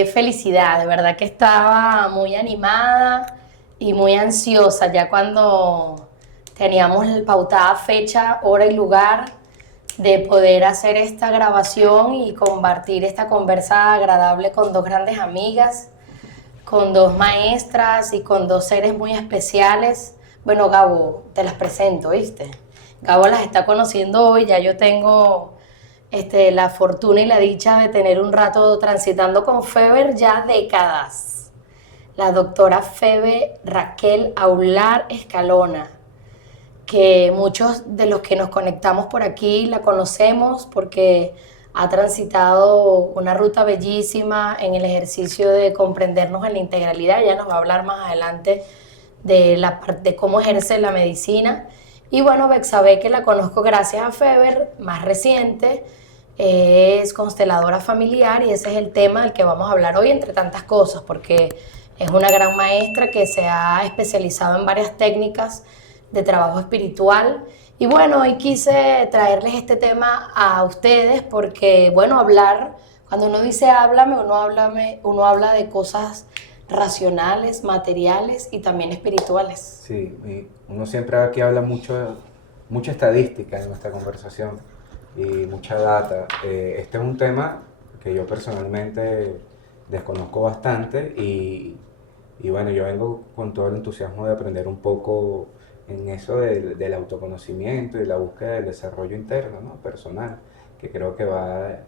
qué felicidad, de verdad que estaba muy animada y muy ansiosa ya cuando teníamos pautada fecha, hora y lugar de poder hacer esta grabación y compartir esta conversa agradable con dos grandes amigas, con dos maestras y con dos seres muy especiales. Bueno, Gabo, te las presento, ¿viste? Gabo las está conociendo hoy, ya yo tengo la fortuna y la dicha de tener un rato transitando con Feber ya décadas. La doctora Febe Raquel Aular Escalona, que muchos de los que nos conectamos por aquí la conocemos porque ha transitado una ruta bellísima en el ejercicio de comprendernos en la integralidad. Ella nos va a hablar más adelante de cómo ejerce la medicina. Y bueno, Bexabe, que la conozco gracias a Feber, más reciente, es consteladora familiar y ese es el tema del que vamos a hablar hoy, entre tantas cosas, porque es una gran maestra que se ha especializado en varias técnicas de trabajo espiritual. Y bueno, hoy quise traerles este tema a ustedes porque, bueno, hablar, cuando uno dice háblame, uno habla de cosas racionales, materiales y también espirituales. Sí, y uno siempre aquí habla mucha estadística en nuestra conversación y mucha data. Este es un tema que yo personalmente desconozco bastante y bueno, yo vengo con todo el entusiasmo de aprender un poco en eso del autoconocimiento y la búsqueda del desarrollo interno, ¿no? Personal, que creo que va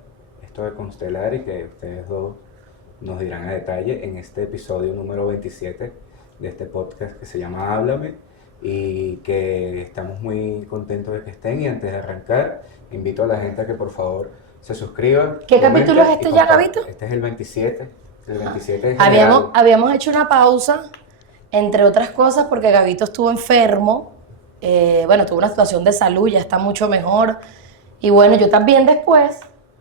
esto de constelar y que ustedes dos nos dirán a detalle en este episodio número 27 de este podcast que se llama Háblame y que estamos muy contentos de que estén. Y antes de arrancar, invito a la gente a que por favor se suscriban. ¿Qué capítulo es este ya, Gabito? Este es el 27. El 27 habíamos hecho una pausa, entre otras cosas, porque Gabito estuvo enfermo. Bueno, tuvo una situación de salud, ya está mucho mejor. Y bueno, yo también después.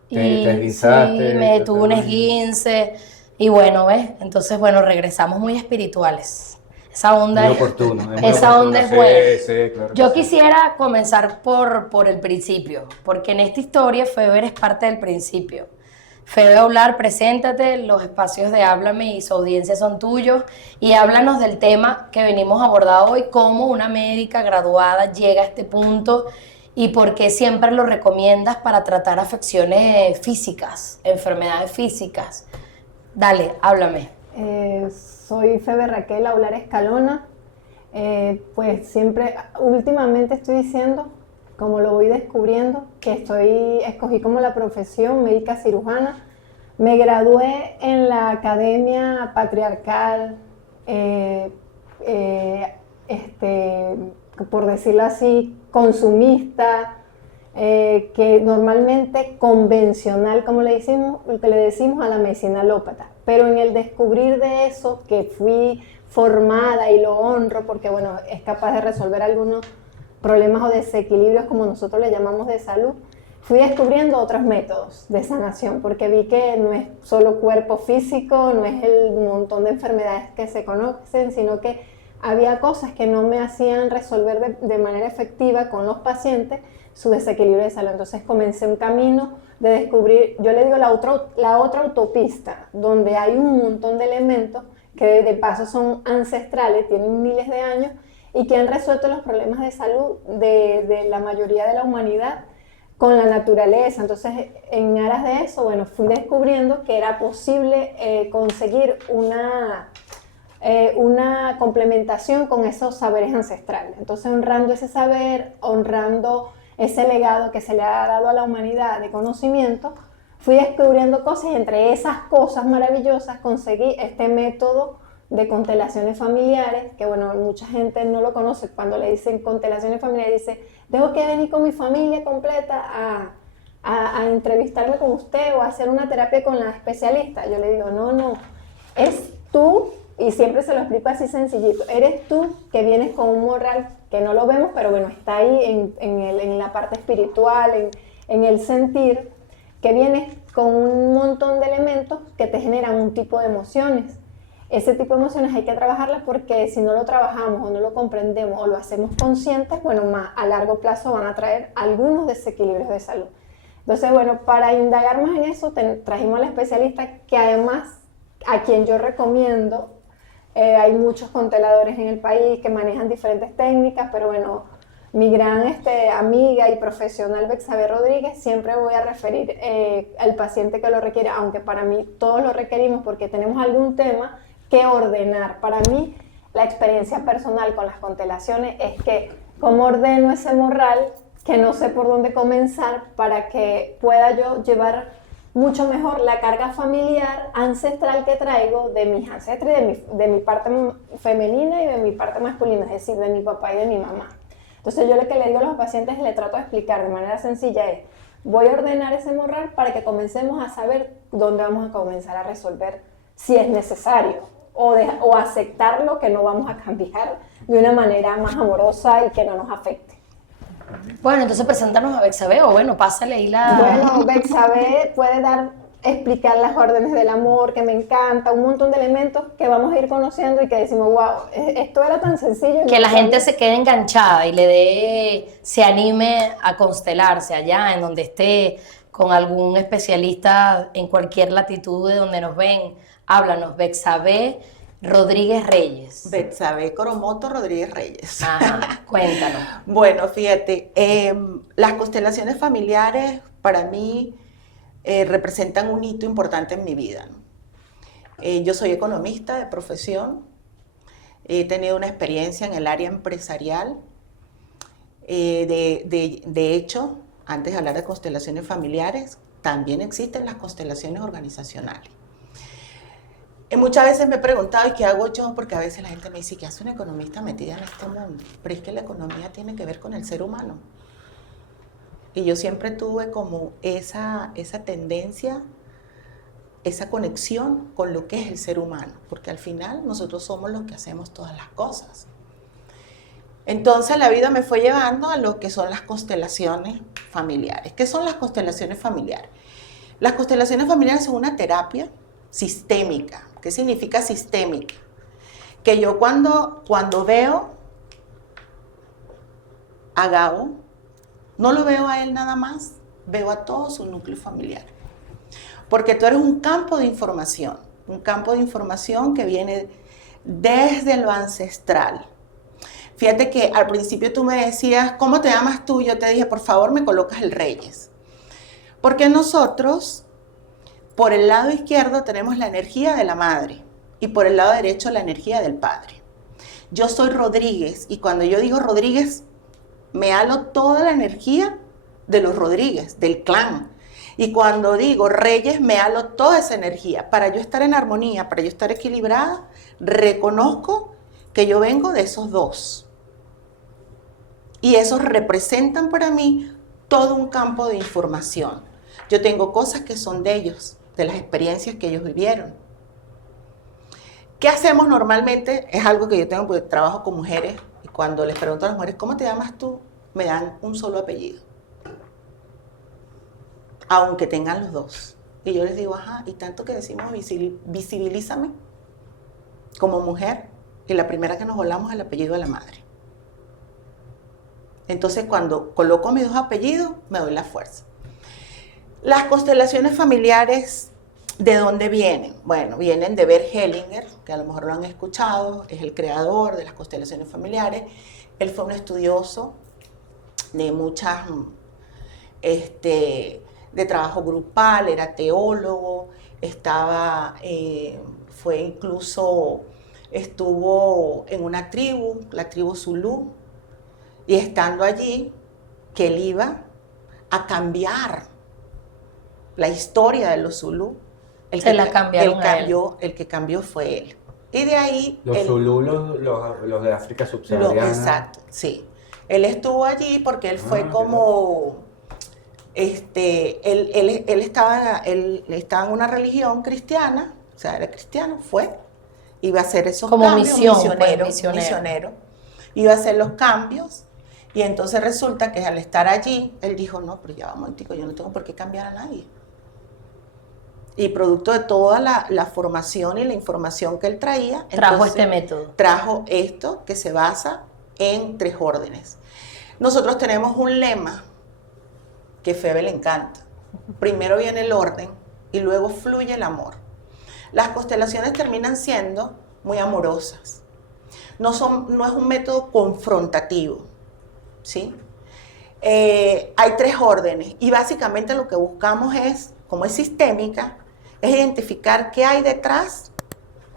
Te esguinzaste. Sí, me tuve un esguince. Y bueno, ¿ves? Entonces, bueno, regresamos muy espirituales. Esa onda muy oportuno, esa onda es buena. Sí, claro Yo quisiera comenzar por el principio, porque en esta historia Feber es parte del principio. Febe Aular, preséntate, los espacios de Háblame y su audiencia son tuyos y háblanos del tema que venimos a abordar hoy, cómo una médica graduada llega a este punto y por qué siempre lo recomiendas para tratar afecciones físicas, enfermedades físicas. Dale, háblame. Soy Febe Raquel Aular Escalona. Pues siempre, últimamente estoy diciendo, como lo voy descubriendo, que escogí como la profesión médica cirujana. Me gradué en la Academia Patriarcal, por decirlo así, consumista, que normalmente convencional, como le decimos a la medicina alópata. Pero en el descubrir de eso, que fui formada y lo honro, porque bueno, es capaz de resolver algunos problemas o desequilibrios, como nosotros le llamamos, de salud, fui descubriendo otros métodos de sanación, porque vi que no es solo cuerpo físico, no es el montón de enfermedades que se conocen, sino que había cosas que no me hacían resolver de manera efectiva con los pacientes su desequilibrio de salud. Entonces comencé un camino de descubrir, yo le digo la otra autopista, donde hay un montón de elementos que de paso son ancestrales, tienen miles de años, y que han resuelto los problemas de salud de la mayoría de la humanidad con la naturaleza. Entonces, en aras de eso, bueno, fui descubriendo que era posible conseguir una complementación con esos saberes ancestrales. Entonces, honrando ese saber, honrando ese legado que se le ha dado a la humanidad de conocimiento, fui descubriendo cosas y entre esas cosas maravillosas conseguí este método de constelaciones familiares, que bueno, mucha gente no lo conoce. Cuando le dicen constelaciones familiares, dice, tengo que venir con mi familia completa a entrevistarme con usted o a hacer una terapia con la especialista. Yo le digo, no, es tú, y siempre se lo explico así sencillito, eres tú que vienes con un moral que no lo vemos, pero bueno, está ahí en la parte espiritual, en el sentir, que vienes con un montón de elementos que te generan un tipo de emociones. Ese tipo de emociones hay que trabajarlas porque si no lo trabajamos o no lo comprendemos o lo hacemos conscientes, bueno, más a largo plazo van a traer algunos desequilibrios de salud. Entonces, bueno, para indagar más en eso, trajimos a la especialista que además a quien yo recomiendo. Hay muchos consteladores en el país que manejan diferentes técnicas, pero bueno, mi gran amiga y profesional Betsabe Rodríguez, siempre voy a referir al paciente que lo requiere, aunque para mí todos lo requerimos porque tenemos algún tema que ordenar. Para mí, la experiencia personal con las constelaciones es que cómo ordeno ese morral, que no sé por dónde comenzar para que pueda yo llevar mucho mejor la carga familiar ancestral que traigo de mis ancestros y de mi parte femenina y de mi parte masculina, es decir, de mi papá y de mi mamá. Entonces yo lo que le digo a los pacientes, le trato de explicar de manera sencilla es, voy a ordenar ese morral para que comencemos a saber dónde vamos a comenzar a resolver si es necesario o aceptar lo que no vamos a cambiar de una manera más amorosa y que no nos afecte. Bueno, entonces preséntanos a Betsabe, o bueno, pásale ahí la... Bueno, Betsabe puede explicar las órdenes del amor, que me encanta, un montón de elementos que vamos a ir conociendo y que decimos, wow, esto era tan sencillo. Que la gente se quede enganchada y se anime a constelarse allá, en donde esté, con algún especialista en cualquier latitud de donde nos ven. Háblanos, Betsabe Rodríguez Reyes. Betsabe Coromoto Rodríguez Reyes. Ajá, cuéntanos. Bueno, fíjate, las constelaciones familiares para mí representan un hito importante en mi vida, ¿no? Yo soy economista de profesión, he tenido una experiencia en el área empresarial. De hecho, antes de hablar de constelaciones familiares, también existen las constelaciones organizacionales. Muchas veces me he preguntado, ¿y qué hago yo? Porque a veces la gente me dice, ¿qué hace una economista metida en este mundo? Pero es que la economía tiene que ver con el ser humano. Y yo siempre tuve como esa tendencia, esa conexión con lo que es el ser humano, porque al final nosotros somos los que hacemos todas las cosas. Entonces la vida me fue llevando a lo que son las constelaciones familiares. ¿Qué son las constelaciones familiares? Las constelaciones familiares son una terapia sistémica. ¿Qué significa sistémica? Que yo cuando veo a Gabo, no lo veo a él nada más, veo a todo su núcleo familiar. Porque tú eres un campo de información que viene desde lo ancestral. Fíjate que al principio tú me decías, ¿cómo te llamas tú? Yo te dije, por favor, me colocas el Reyes. Porque nosotros, por el lado izquierdo tenemos la energía de la madre y por el lado derecho la energía del padre. Yo soy Rodríguez y cuando yo digo Rodríguez, me halo toda la energía de los Rodríguez, del clan. Y cuando digo Reyes, me halo toda esa energía. Para yo estar en armonía, para yo estar equilibrada, reconozco que yo vengo de esos dos. Y esos representan para mí todo un campo de información. Yo tengo cosas que son de ellos, de las experiencias que ellos vivieron. ¿Qué hacemos normalmente? Es algo que yo tengo porque trabajo con mujeres y cuando les pregunto a las mujeres, ¿cómo te llamas tú? Me dan un solo apellido. Aunque tengan los dos. Y yo les digo, ajá, y tanto que decimos visibilízame como mujer. Y la primera que nos volamos es el apellido de la madre. Entonces cuando coloco mis dos apellidos, me doy la fuerza. Las constelaciones familiares, ¿de dónde vienen? Bueno, vienen de Bert Hellinger, que a lo mejor lo han escuchado, es el creador de las constelaciones familiares. Él fue un estudioso de muchas, de trabajo grupal, era teólogo, estuvo en una tribu, la tribu Zulú, y estando allí, que él iba a cambiar la historia de los Zulú. El que cambió fue él. Y de ahí... Los Zulú, los de África subsahariana. Exacto, sí. Él estuvo allí porque él fue como... Él estaba en una religión cristiana, o sea, era cristiano, iba a hacer esos como cambios, misionero. Iba a hacer los cambios, y entonces resulta que al estar allí, él dijo, no, pero ya va un momentico, yo no tengo por qué cambiar a nadie. Y producto de toda la formación y la información que él traía, trajo este método. Trajo esto que se basa en 3 órdenes. Nosotros tenemos un lema que a Febe le encanta. Primero viene el orden y luego fluye el amor. las constelaciones terminan siendo muy amorosas. No es un método confrontativo, ¿sí? Hay 3 órdenes y básicamente lo que buscamos es, como es sistémica, es identificar qué hay detrás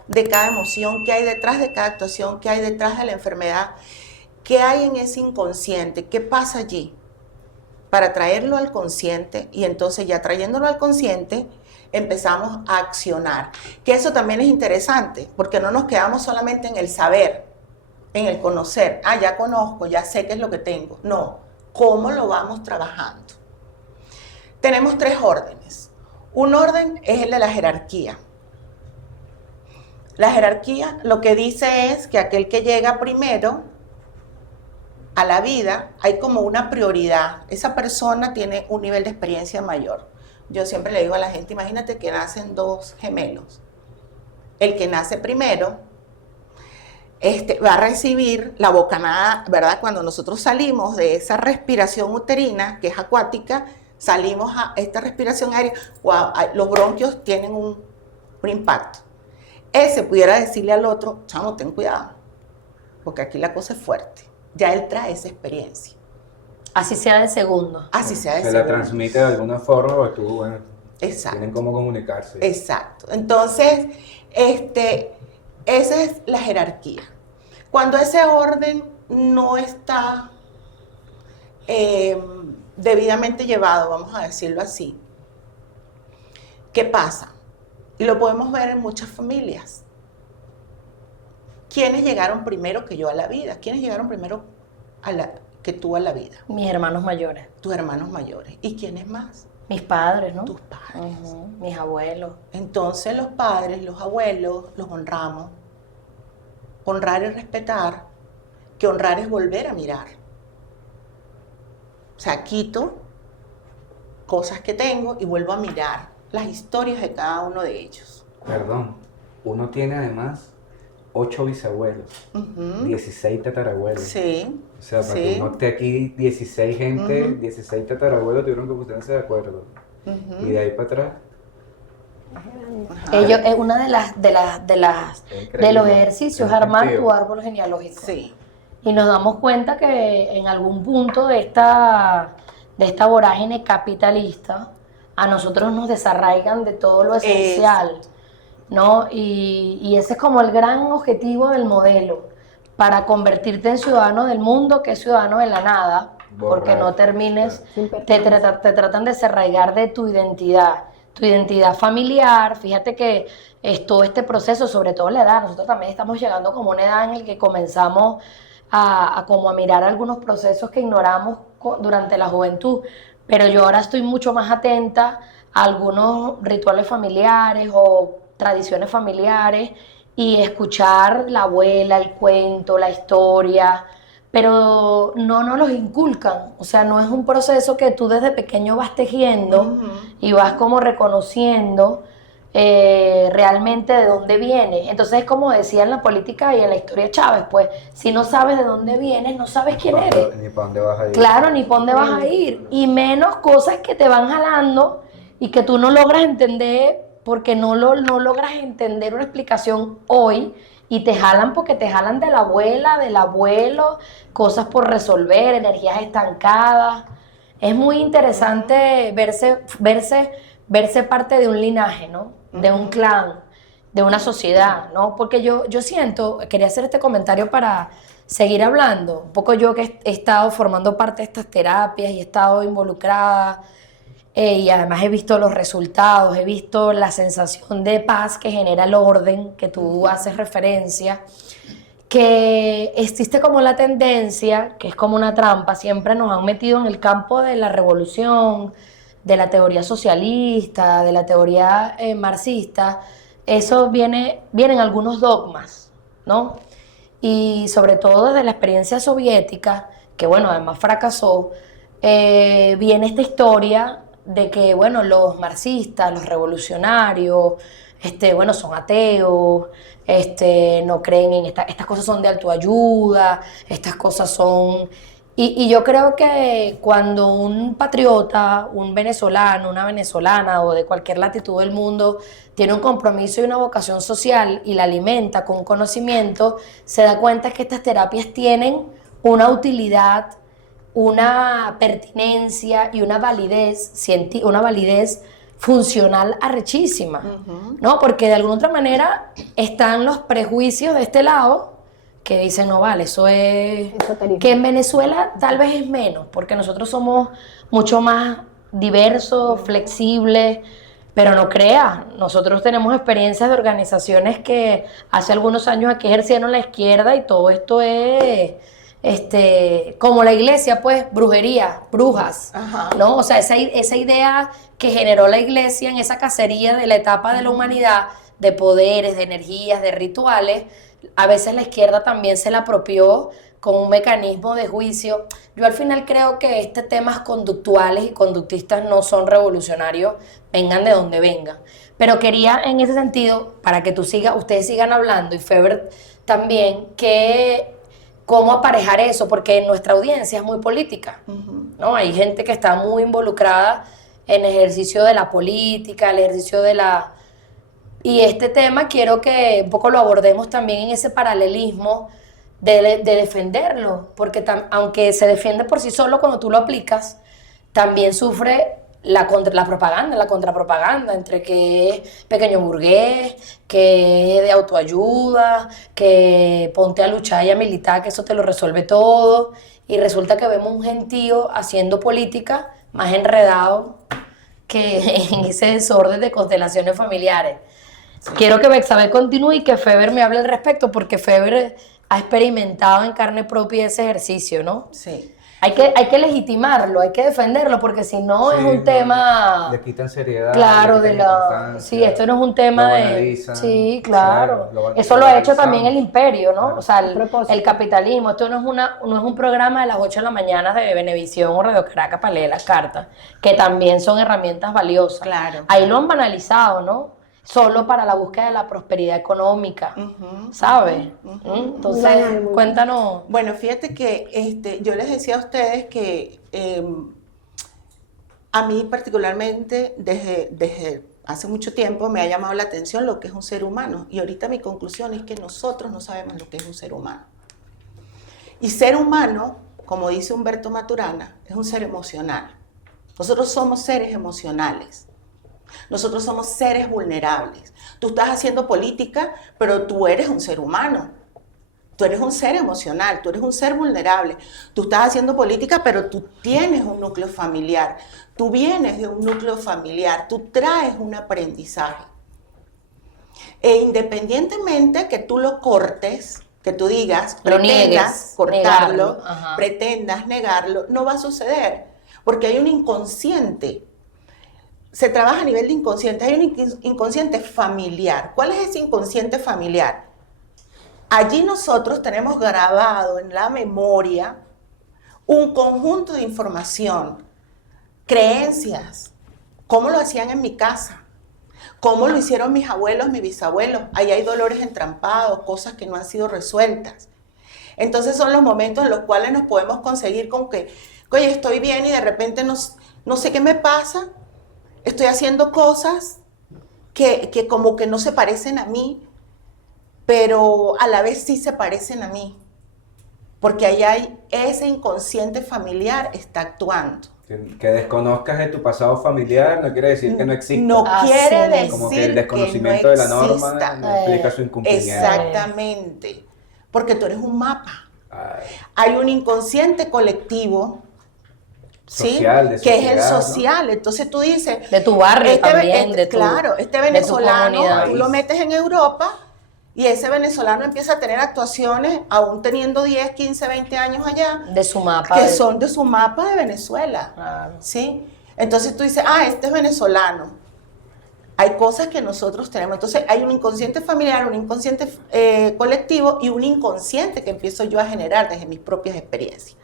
de cada emoción, qué hay detrás de cada actuación, qué hay detrás de la enfermedad, qué hay en ese inconsciente, qué pasa allí, para traerlo al consciente, y entonces ya trayéndolo al consciente empezamos a accionar. Que eso también es interesante, porque no nos quedamos solamente en el saber, en el conocer. Ya conozco, ya sé qué es lo que tengo. No, ¿cómo lo vamos trabajando? Tenemos 3 órdenes. Un orden es el de la jerarquía. La jerarquía lo que dice es que aquel que llega primero a la vida, hay como una prioridad. Esa persona tiene un nivel de experiencia mayor. Yo siempre le digo a la gente, imagínate que nacen 2 gemelos. El que nace primero va a recibir la bocanada, ¿verdad? Cuando nosotros salimos de esa respiración uterina, que es acuática, salimos a esta respiración aérea, los bronquios tienen un impacto. Ese pudiera decirle al otro, chamo, ten cuidado, porque aquí la cosa es fuerte. Ya él trae esa experiencia. Así sea de segundo. Así sea de Se segundo. la transmite de alguna forma, porque tú, bueno, Exacto. tienen cómo comunicarse. Exacto. Entonces, esa es la jerarquía. Cuando ese orden no está debidamente llevado, vamos a decirlo así, ¿qué pasa? Y lo podemos ver en muchas familias. ¿Quiénes llegaron primero que yo a la vida? ¿Quiénes llegaron primero que tú a la vida? Mis hermanos mayores. Tus hermanos mayores. ¿Y quiénes más? Mis padres, ¿no? Tus padres. Mis abuelos. Entonces los padres, los abuelos, los honramos. Honrar es respetar, que honrar es volver a mirar. O sea, quito cosas que tengo y vuelvo a mirar las historias de cada uno de ellos. Perdón, uno tiene además 8 bisabuelos, 16 tatarabuelos. Sí. O sea, para que uno esté aquí, 16 gente, 16 tatarabuelos tuvieron que ponerse de acuerdo. Y de ahí para atrás. Ellos, es una de los ejercicios, armar tu árbol genealógico. Sí. Y nos damos cuenta que en algún punto de esta vorágine capitalista, a nosotros nos desarraigan de todo lo esencial, ¿no? Y ese es como el gran objetivo del modelo, para convertirte en ciudadano del mundo, que es ciudadano de la nada, porque no termines, te tratan de desarraigar de tu identidad familiar. Fíjate que es todo este proceso, sobre todo la edad, nosotros también estamos llegando como una edad en la que comenzamos a mirar algunos procesos que ignoramos durante la juventud, pero yo ahora estoy mucho más atenta a algunos rituales familiares o tradiciones familiares y escuchar la abuela, el cuento, la historia, pero no nos los inculcan. O sea, no es un proceso que tú desde pequeño vas tejiendo y vas como reconociendo realmente de dónde viene. Entonces, como decía en la política y en la historia de Chávez, pues, si no sabes de dónde vienes, no sabes quién eres. Ni para dónde vas a ir. Claro, ni para dónde vas a ir. Y menos cosas que te van jalando y que tú no logras entender, porque no logras entender una explicación hoy, y te jalan porque te jalan de la abuela, del abuelo, cosas por resolver, energías estancadas. Es muy interesante verse parte de un linaje, ¿no? De un clan, de una sociedad, ¿no? Porque yo siento, quería hacer este comentario para seguir hablando, un poco yo que he estado formando parte de estas terapias y he estado involucrada, y además he visto los resultados, he visto la sensación de paz que genera el orden, que tú haces referencia, que existe como la tendencia, que es como una trampa, siempre nos han metido en el campo de la revolución, de la teoría socialista, de la teoría marxista. Eso vienen algunos dogmas, ¿no? Y sobre todo desde la experiencia soviética, que bueno, además fracasó, viene esta historia de que, bueno, los marxistas, los revolucionarios, bueno, son ateos, no creen en estas cosas, son de autoayuda, estas cosas son Y yo creo que cuando un patriota, un venezolano, una venezolana o de cualquier latitud del mundo tiene un compromiso y una vocación social y la alimenta con conocimiento, se da cuenta que estas terapias tienen una utilidad, una pertinencia y una validez, una validez funcional arrechísima, ¿no? Porque de alguna otra manera están los prejuicios de este lado que dicen, no vale, eso es... Esoterismo. Que en Venezuela tal vez es menos, porque nosotros somos mucho más diversos, flexibles, pero no creas, nosotros tenemos experiencias de organizaciones que hace algunos años aquí ejercieron la izquierda y todo esto es... como la iglesia, pues, brujería, brujas, Ajá. ¿no? O sea, esa idea que generó la iglesia en esa cacería de la etapa de la humanidad, de poderes, de energías, de rituales, a veces la izquierda también se la apropió con un mecanismo de juicio. Yo al final creo que temas conductuales y conductistas no son revolucionarios, vengan de donde vengan. Pero quería en ese sentido, para que ustedes sigan hablando y Feber también, que cómo aparejar eso, porque nuestra audiencia es muy política, ¿no? Hay gente que está muy involucrada en el ejercicio de la política, el ejercicio de la... Y este tema quiero que un poco lo abordemos también en ese paralelismo de defenderlo, porque aunque se defiende por sí solo cuando tú lo aplicas, también sufre la propaganda, la contrapropaganda, entre que es pequeño burgués, que es de autoayuda, que ponte a luchar y a militar, que eso te lo resuelve todo, y resulta que vemos un gentío haciendo política más enredado que en ese desorden de constelaciones familiares. Quiero que Bexabel continúe y que Feber me hable al respecto, porque Feber ha experimentado en carne propia ese ejercicio, ¿no? Sí. Hay que legitimarlo, hay que defenderlo, porque si no Sí, es un tema... Le quitan seriedad. Claro, le quitan importancia, sí, esto no es un tema lo de... banalizan, Sí, claro. lo Eso lo ha hecho banalizamos. también el imperio, ¿no? Claro. O sea, A propósito. el capitalismo. Esto no es un programa de las 8 de la mañana de Venevisión o Radio Caracas para leer las cartas, que también son herramientas valiosas. Claro. Ahí lo han banalizado, ¿no? Solo para la búsqueda de la prosperidad económica, ¿sabes? Entonces, Bueno, cuéntanos. Bueno, fíjate que yo les decía a ustedes que a mí particularmente desde hace mucho tiempo me ha llamado la atención lo que es un ser humano, y ahorita mi conclusión es que nosotros no sabemos lo que es un ser humano. Y ser humano, como dice Humberto Maturana, es un ser emocional. Nosotros somos seres emocionales. Nosotros somos seres vulnerables. Tú estás haciendo política, pero tú eres un ser humano. Tú eres un ser emocional, tú eres un ser vulnerable. Tú estás haciendo política, pero tú tienes un núcleo familiar. Tú vienes de un núcleo familiar, tú traes un aprendizaje. E independientemente que tú lo cortes, que tú digas, Lo pretendas niegues, cortarlo, negarlo, ajá. pretendas negarlo, no va a suceder, porque hay un inconsciente. Se trabaja a nivel de inconsciente, hay un inconsciente familiar. ¿Cuál es ese inconsciente familiar? Allí nosotros tenemos grabado en la memoria un conjunto de información, creencias, cómo lo hacían en mi casa, cómo lo hicieron mis abuelos, mis bisabuelos. Ahí hay dolores entrampados, cosas que no han sido resueltas. Entonces son los momentos en los cuales nos podemos conseguir con que, oye, estoy bien y de repente no sé qué me pasa. Estoy haciendo cosas que como que no se parecen a mí, pero a la vez sí se parecen a mí. Porque ahí hay ese inconsciente familiar está actuando. Que desconozcas de tu pasado familiar no quiere decir que no exista. No quiere decir como que el que desconocimiento no de la norma exista. no explica su incumplimiento. Exactamente. Porque tú eres un mapa. Ay, Hay un inconsciente colectivo, ¿sí? social, de Que es el sociedad, ¿no? social. Entonces tú dices, De tu barrio también, claro, de tu venezolano, comunidad. tú lo metes en Europa y ese venezolano empieza a tener actuaciones, aún teniendo 10, 15, 20 años allá, De su mapa. que son de su mapa de Venezuela. Claro. ¿Sí? Entonces tú dices, este es venezolano. Hay cosas que nosotros tenemos. Entonces hay un inconsciente familiar, un inconsciente colectivo y un inconsciente que empiezo yo a generar desde mis propias experiencias.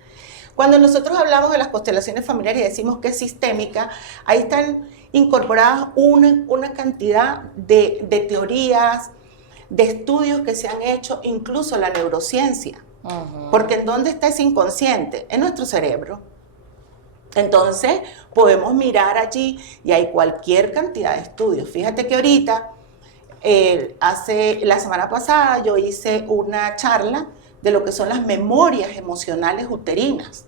Cuando nosotros hablamos de las constelaciones familiares y decimos que es sistémica, ahí están incorporadas una cantidad de teorías, de estudios que se han hecho, incluso la neurociencia. Porque ¿en dónde está ese inconsciente? En nuestro cerebro. Entonces, podemos mirar allí y hay cualquier cantidad de estudios. Fíjate que ahorita, la semana pasada, yo hice una charla de lo que son las memorias emocionales uterinas.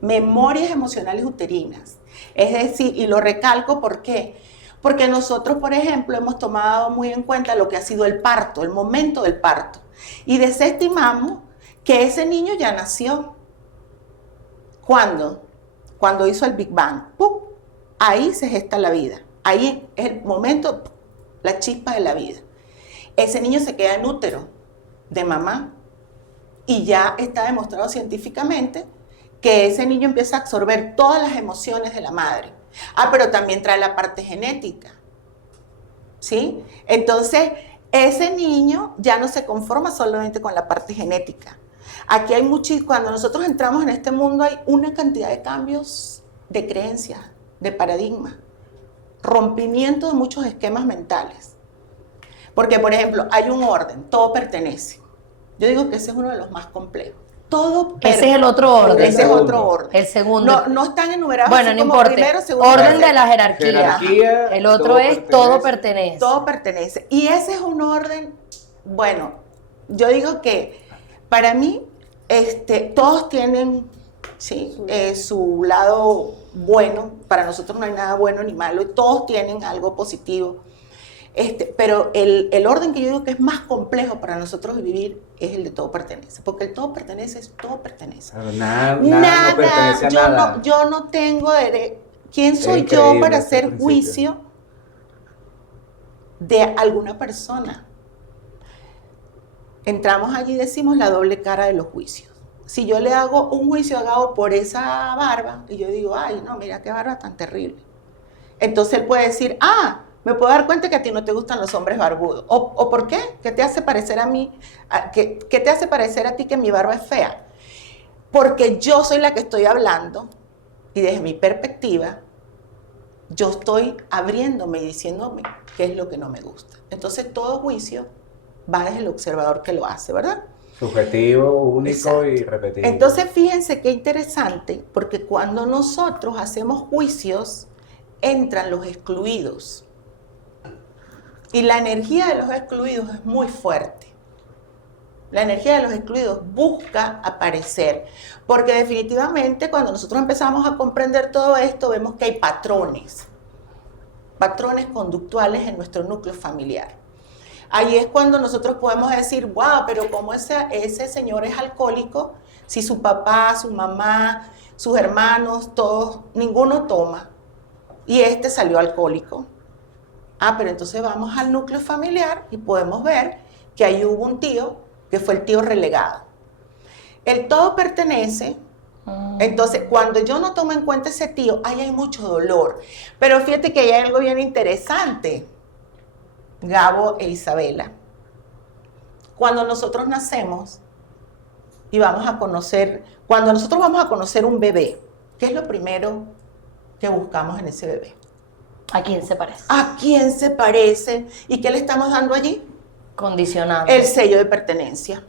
Memorias emocionales uterinas. Es decir, y lo recalco, ¿por qué? Porque nosotros, por ejemplo, hemos tomado muy en cuenta lo que ha sido el parto, el momento del parto. Y desestimamos que ese niño ya nació. ¿Cuándo? Cuando hizo el Big Bang. ¡Pum! Ahí se gesta la vida. Ahí es el momento, la chispa de la vida. Ese niño se queda en útero de mamá y ya está demostrado científicamente que ese niño empieza a absorber todas las emociones de la madre. Pero también trae la parte genética, ¿sí? Entonces, ese niño ya no se conforma solamente con la parte genética. Aquí hay cuando nosotros entramos en este mundo hay una cantidad de cambios de creencias, de paradigmas, rompimiento de muchos esquemas mentales. Porque, por ejemplo, hay un orden, todo pertenece. Yo digo que ese es uno de los más complejos. Ese es el otro orden. Ese es otro orden. El segundo. No están enumerados bueno, así no como importa. primero, segundo, Orden tercero. de la jerarquía. El otro es todo pertenece. Todo pertenece. Y ese es un orden, bueno, yo digo que para mí todos tienen su lado bueno. Para nosotros no hay nada bueno ni malo. Y todos tienen algo positivo. Pero el orden que yo digo que es más complejo para nosotros vivir es el de todo pertenece, porque el todo pertenece es todo pertenece. Nada no pertenece a nada. Yo no tengo derecho. ¿Quién soy yo para hacer juicio de alguna persona? Entramos allí y decimos la doble cara de los juicios. Si yo le hago un juicio a Gabo por esa barba, y yo digo, ay, no, mira qué barba tan terrible. Entonces él puede decir, me puedo dar cuenta que a ti no te gustan los hombres barbudos. ¿O por qué? ¿Qué te hace parecer a mí? ¿Qué te hace parecer a ti que mi barba es fea? Porque yo soy la que estoy hablando y desde mi perspectiva, yo estoy abriéndome y diciéndome qué es lo que no me gusta. Entonces todo juicio va desde el observador que lo hace, ¿verdad? Subjetivo, único. Exacto. Y repetible. Entonces fíjense qué interesante, porque cuando nosotros hacemos juicios, entran los excluidos. Y la energía de los excluidos es muy fuerte. La energía de los excluidos busca aparecer. Porque definitivamente cuando nosotros empezamos a comprender todo esto, vemos que hay patrones conductuales en nuestro núcleo familiar. Ahí es cuando nosotros podemos decir, wow, pero ¿cómo ese señor es alcohólico? Si su papá, su mamá, sus hermanos, todos, ninguno toma. Y salió alcohólico. Pero entonces vamos al núcleo familiar y podemos ver que ahí hubo un tío que fue el tío relegado. El todo pertenece. Entonces, cuando yo no tomo en cuenta ese tío, ahí hay mucho dolor. Pero fíjate que hay algo bien interesante, Gabo e Isabela. Cuando nosotros nacemos y cuando nosotros vamos a conocer un bebé, ¿qué es lo primero que buscamos en ese bebé? ¿A quién se parece? ¿A quién se parece? ¿Y qué le estamos dando allí? Condicionado. El sello de pertenencia.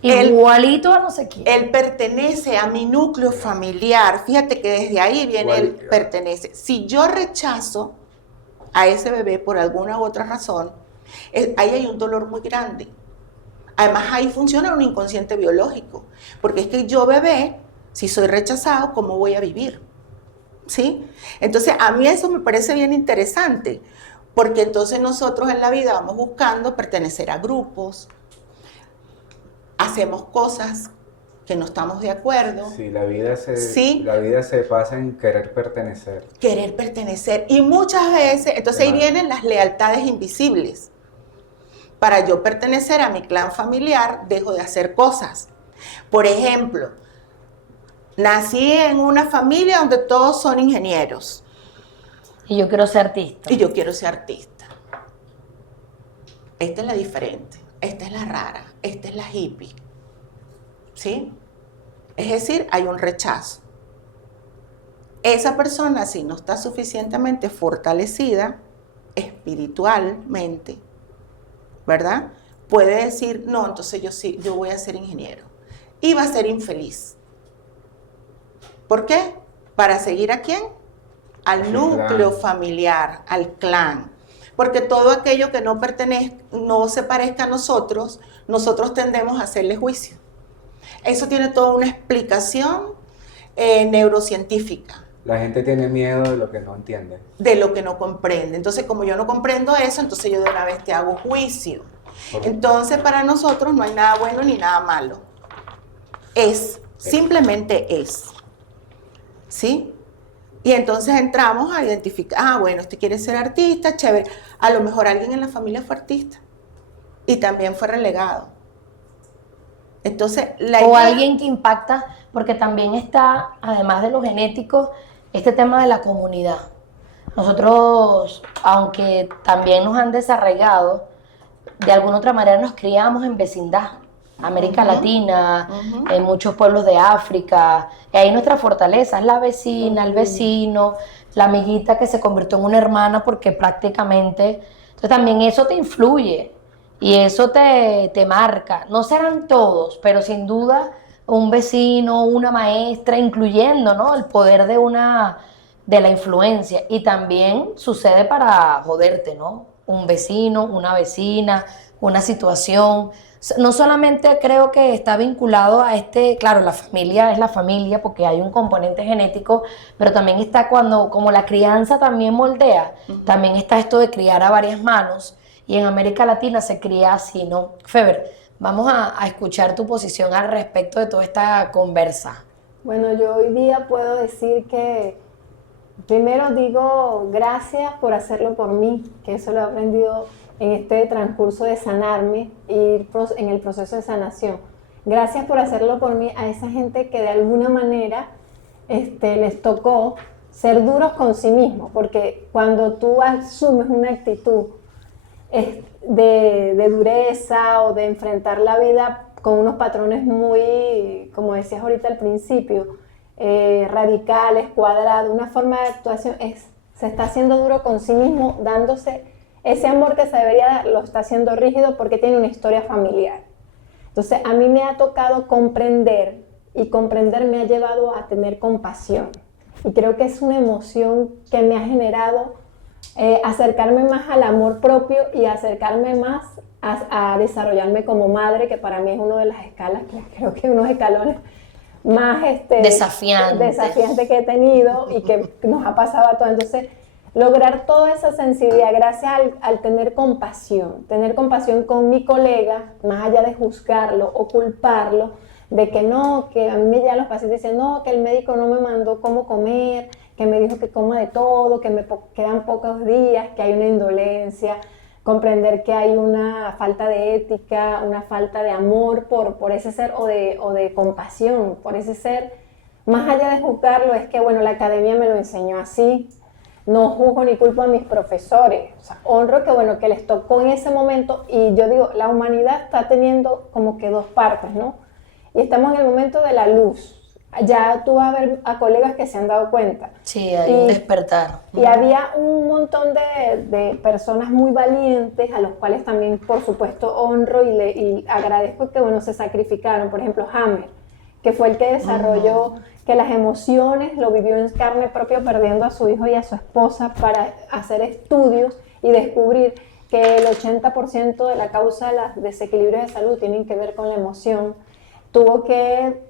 Igualito a no sé quién. Él pertenece a mi núcleo familiar. Fíjate que desde ahí viene el pertenece. Si yo rechazo a ese bebé por alguna u otra razón, ahí hay un dolor muy grande. Además, ahí funciona un inconsciente biológico. Porque es que yo, bebé, si soy rechazado, ¿cómo voy a vivir? ¿Sí? Entonces, a mí eso me parece bien interesante, porque entonces nosotros en la vida vamos buscando pertenecer a grupos, hacemos cosas que no estamos de acuerdo. Sí, la vida se pasa en querer pertenecer. Querer pertenecer. Y muchas veces, entonces ahí vienen las lealtades invisibles. Para yo pertenecer a mi clan familiar, dejo de hacer cosas. Por ejemplo, nací en una familia donde todos son ingenieros. Y yo quiero ser artista. Y yo quiero ser artista. Esta es la diferente, esta es la rara, esta es la hippie. ¿Sí? Es decir, hay un rechazo. Esa persona, si no está suficientemente fortalecida espiritualmente, ¿verdad? puede decir, no, entonces yo sí, yo voy a ser ingeniero. Y va a ser infeliz. ¿Por qué? Para seguir ¿a quién? Al núcleo familiar, al clan. Porque todo aquello que no se parezca a nosotros, nosotros tendemos a hacerle juicio. Eso tiene toda una explicación neurocientífica. La gente tiene miedo de lo que no entiende. De lo que no comprende. Entonces, como yo no comprendo eso, entonces yo de una vez te hago juicio. Entonces, para nosotros no hay nada bueno ni nada malo. Simplemente es. ¿Sí? Y entonces entramos a identificar, bueno, usted quiere ser artista, chévere. A lo mejor alguien en la familia fue artista y también fue relegado. Entonces, o alguien que impacta, porque también está, además de lo genético, este tema de la comunidad. Nosotros, aunque también nos han desarraigado, de alguna otra manera nos criamos en vecindad. América Latina, en muchos pueblos de África, y ahí nuestra fortaleza es la vecina, el vecino, la amiguita que se convirtió en una hermana porque prácticamente, entonces también eso te influye y eso te marca. No serán todos, pero sin duda un vecino, una maestra, incluyendo, ¿no?, el poder de la influencia. Y también sucede para joderte, ¿no? Un vecino, una vecina, una situación. No solamente creo que está vinculado a claro, la familia es la familia porque hay un componente genético, pero también está como la crianza también moldea, también está esto de criar a varias manos, y en América Latina se cría así, ¿no? Feber, vamos a escuchar tu posición al respecto de toda esta conversa. Bueno, yo hoy día puedo decir que primero digo gracias por hacerlo por mí, que eso lo he aprendido en este transcurso de sanarme y en el proceso de sanación. Gracias por hacerlo por mí a esa gente que de alguna manera les tocó ser duros con sí mismos, porque cuando tú asumes una actitud de dureza o de enfrentar la vida con unos patrones muy, como decías ahorita al principio, radicales, cuadrados, una forma de actuación, se está haciendo duro con sí mismo, dándose ese amor que se debería dar, lo está haciendo rígido porque tiene una historia familiar. Entonces a mí me ha tocado comprender, y comprender me ha llevado a tener compasión, y creo que es una emoción que me ha generado acercarme más al amor propio y acercarme más a desarrollarme como madre, que para mí es una de las escalas, creo que unos escalones más desafiantes que he tenido y que nos ha pasado a todos. Entonces, lograr toda esa sensibilidad gracias al tener compasión con mi colega, más allá de juzgarlo o culparlo, de que no, que a mí me llegan los pacientes y dicen, no, que el médico no me mandó cómo comer, que me dijo que coma de todo, que me quedan pocos días, que hay una indolencia, comprender que hay una falta de ética, una falta de amor por ese ser o de compasión por ese ser. Más allá de juzgarlo, es que, bueno, la academia me lo enseñó así. No juzgo ni culpo a mis profesores, o sea, honro que, bueno, que les tocó en ese momento, y yo digo, la humanidad está teniendo como que dos partes, ¿no? Y estamos en el momento de la luz. Ya tú vas a ver a colegas que se han dado cuenta. Sí, hay un despertar. Y había un montón de personas muy valientes, a los cuales también, por supuesto, honro y agradezco que, bueno, se sacrificaron. Por ejemplo, Hammer, que fue el que desarrolló que las emociones, lo vivió en carne propia perdiendo a su hijo y a su esposa, para hacer estudios y descubrir que el 80% de la causa de los desequilibrios de salud tienen que ver con la emoción. Tuvo que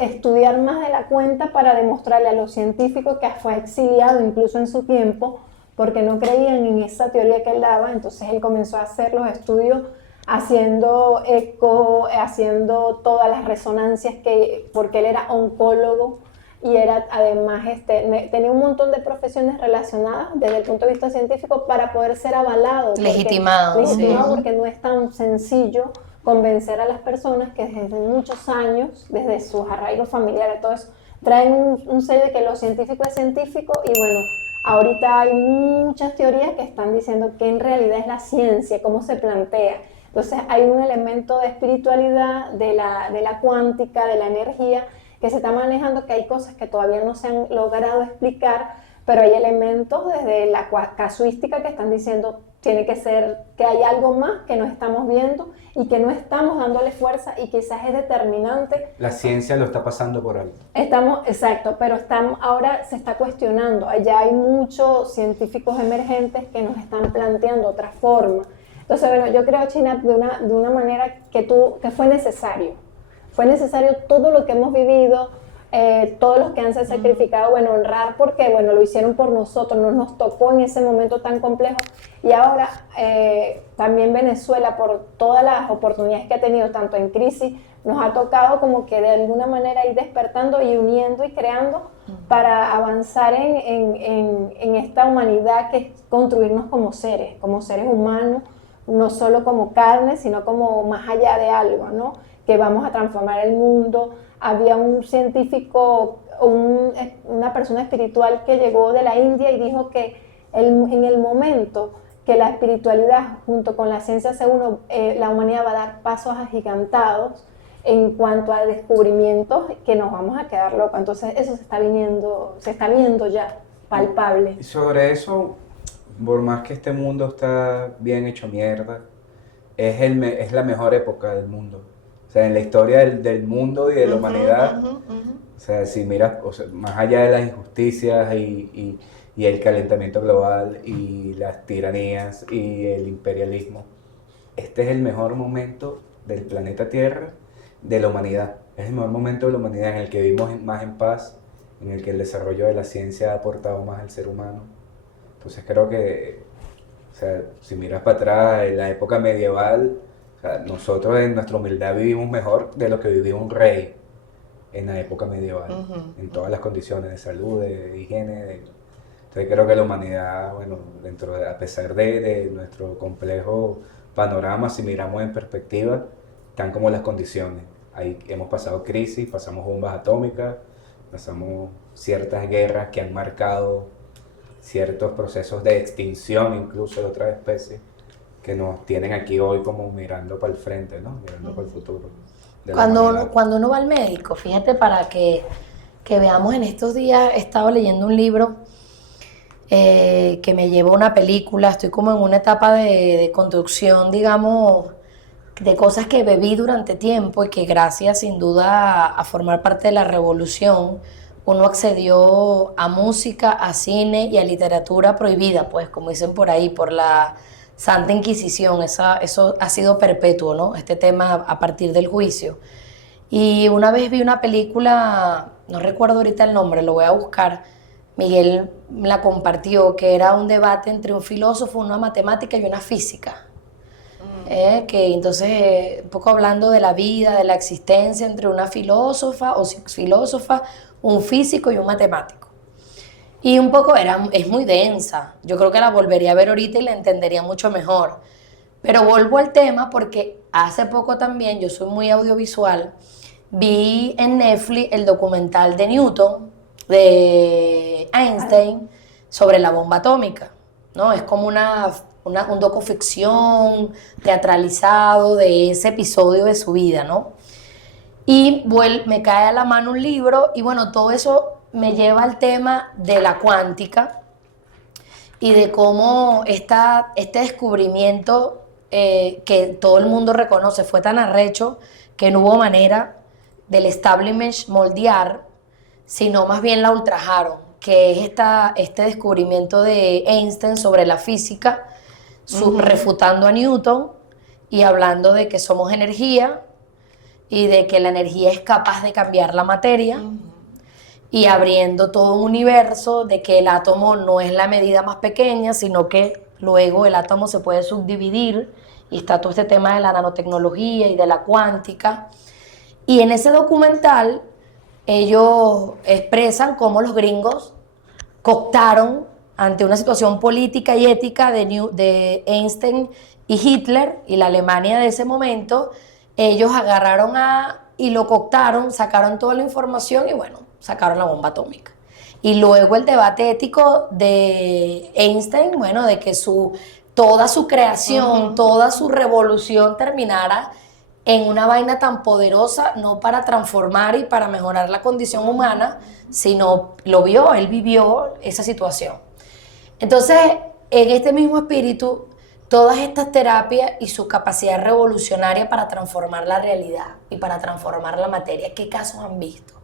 estudiar más de la cuenta para demostrarle a los científicos, que fue exiliado incluso en su tiempo porque no creían en esa teoría que él daba. Entonces él comenzó a hacer los estudios haciendo eco, haciendo todas las resonancias, porque él era oncólogo y era además tenía un montón de profesiones relacionadas desde el punto de vista científico para poder ser avalado. Legitimado, sí. Porque no es tan sencillo convencer a las personas que desde muchos años, desde sus arraigos familiares, todo eso, traen un sello de que lo científico es científico. Y bueno, ahorita hay muchas teorías que están diciendo que en realidad es la ciencia, cómo se plantea. Entonces hay un elemento de espiritualidad, de la cuántica, de la energía, que se está manejando, que hay cosas que todavía no se han logrado explicar, pero hay elementos desde la casuística que están diciendo tiene que ser que hay algo más que no estamos viendo y que no estamos dándole fuerza y quizás es determinante. La ciencia lo está pasando por alto. Exacto, pero ahora se está cuestionando. Allá hay muchos científicos emergentes que nos están planteando otra forma. Entonces, bueno, yo creo, China, de una manera que fue necesario. Fue necesario todo lo que hemos vivido, todos los que han se sacrificado, bueno, honrar porque, bueno, lo hicieron por nosotros, nos tocó en ese momento tan complejo. Y ahora también Venezuela, por todas las oportunidades que ha tenido, tanto en crisis, nos ha tocado como que de alguna manera ir despertando y uniendo y creando para avanzar en esta humanidad que es construirnos como seres humanos, no solo como carne, sino como más allá de algo, ¿no? Que vamos a transformar el mundo. Había un científico, una persona espiritual que llegó de la India y dijo que en el momento que la espiritualidad junto con la ciencia se uno, la humanidad va a dar pasos agigantados en cuanto a descubrimientos que nos vamos a quedar locos. Entonces eso se está viendo ya, palpable. Y sobre eso, por más que este mundo está bien hecho mierda, es la mejor época del mundo. O sea, en la historia del mundo y de la humanidad, o sea, si miras, o sea, más allá de las injusticias y el calentamiento global y las tiranías y el imperialismo, este es el mejor momento del planeta Tierra, de la humanidad. Es el mejor momento de la humanidad en el que vivimos más en paz, en el que el desarrollo de la ciencia ha aportado más al ser humano. Entonces creo que, o sea, si miras para atrás, en la época medieval, o sea, nosotros en nuestra humildad vivimos mejor de lo que vivía un rey en la época medieval, en todas las condiciones de salud, de higiene. Entonces creo que la humanidad, bueno, a pesar de nuestro complejo panorama, si miramos en perspectiva, están como las condiciones. Ahí hemos pasado crisis, pasamos bombas atómicas, pasamos ciertas guerras que han marcado ciertos procesos de extinción incluso de otras especies, que nos tienen aquí hoy como mirando para el frente, ¿no? Mirando para el futuro. Cuando uno va al médico, fíjate, para que veamos, en estos días he estado leyendo un libro que me llevó a una película. Estoy como en una etapa de construcción, digamos, de cosas que bebí durante tiempo y que gracias sin duda a formar parte de la revolución, uno accedió a música, a cine y a literatura prohibida, pues como dicen por ahí, por la Santa Inquisición. Eso ha sido perpetuo, ¿no? Este tema a partir del juicio. Y una vez vi una película, no recuerdo ahorita el nombre, lo voy a buscar, Miguel la compartió, que era un debate entre un filósofo, una matemática y una física. Que entonces, un poco hablando de la vida, de la existencia entre una filósofa o filósofa, un físico y un matemático. Y un poco es muy densa. Yo creo que la volvería a ver ahorita y la entendería mucho mejor. Pero vuelvo al tema porque hace poco también, yo soy muy audiovisual, vi en Netflix el documental de Newton, de Einstein, sobre la bomba atómica, ¿no? Es como un docuficción teatralizado de ese episodio de su vida, ¿no? Y me cae a la mano un libro y bueno, todo eso me lleva al tema de la cuántica y de cómo este descubrimiento que todo el mundo reconoce fue tan arrecho que no hubo manera del establishment moldear, sino más bien la ultrajaron, que es este descubrimiento de Einstein sobre la física, refutando a Newton y hablando de que somos energía y de que la energía es capaz de cambiar la materia, y abriendo todo un universo de que el átomo no es la medida más pequeña, sino que luego el átomo se puede subdividir, y está todo este tema de la nanotecnología y de la cuántica. Y en ese documental ellos expresan cómo los gringos cooptaron ante una situación política y ética de Einstein y Hitler y la Alemania de ese momento. Ellos agarraron y lo cooptaron, sacaron toda la información y bueno, sacaron la bomba atómica. Y luego el debate ético de Einstein, bueno, de que toda su creación, toda su revolución terminara en una vaina tan poderosa, no para transformar y para mejorar la condición humana, sino él vivió esa situación. Entonces, en este mismo espíritu, todas estas terapias y su capacidad revolucionaria para transformar la realidad y para transformar la materia, ¿qué casos han visto?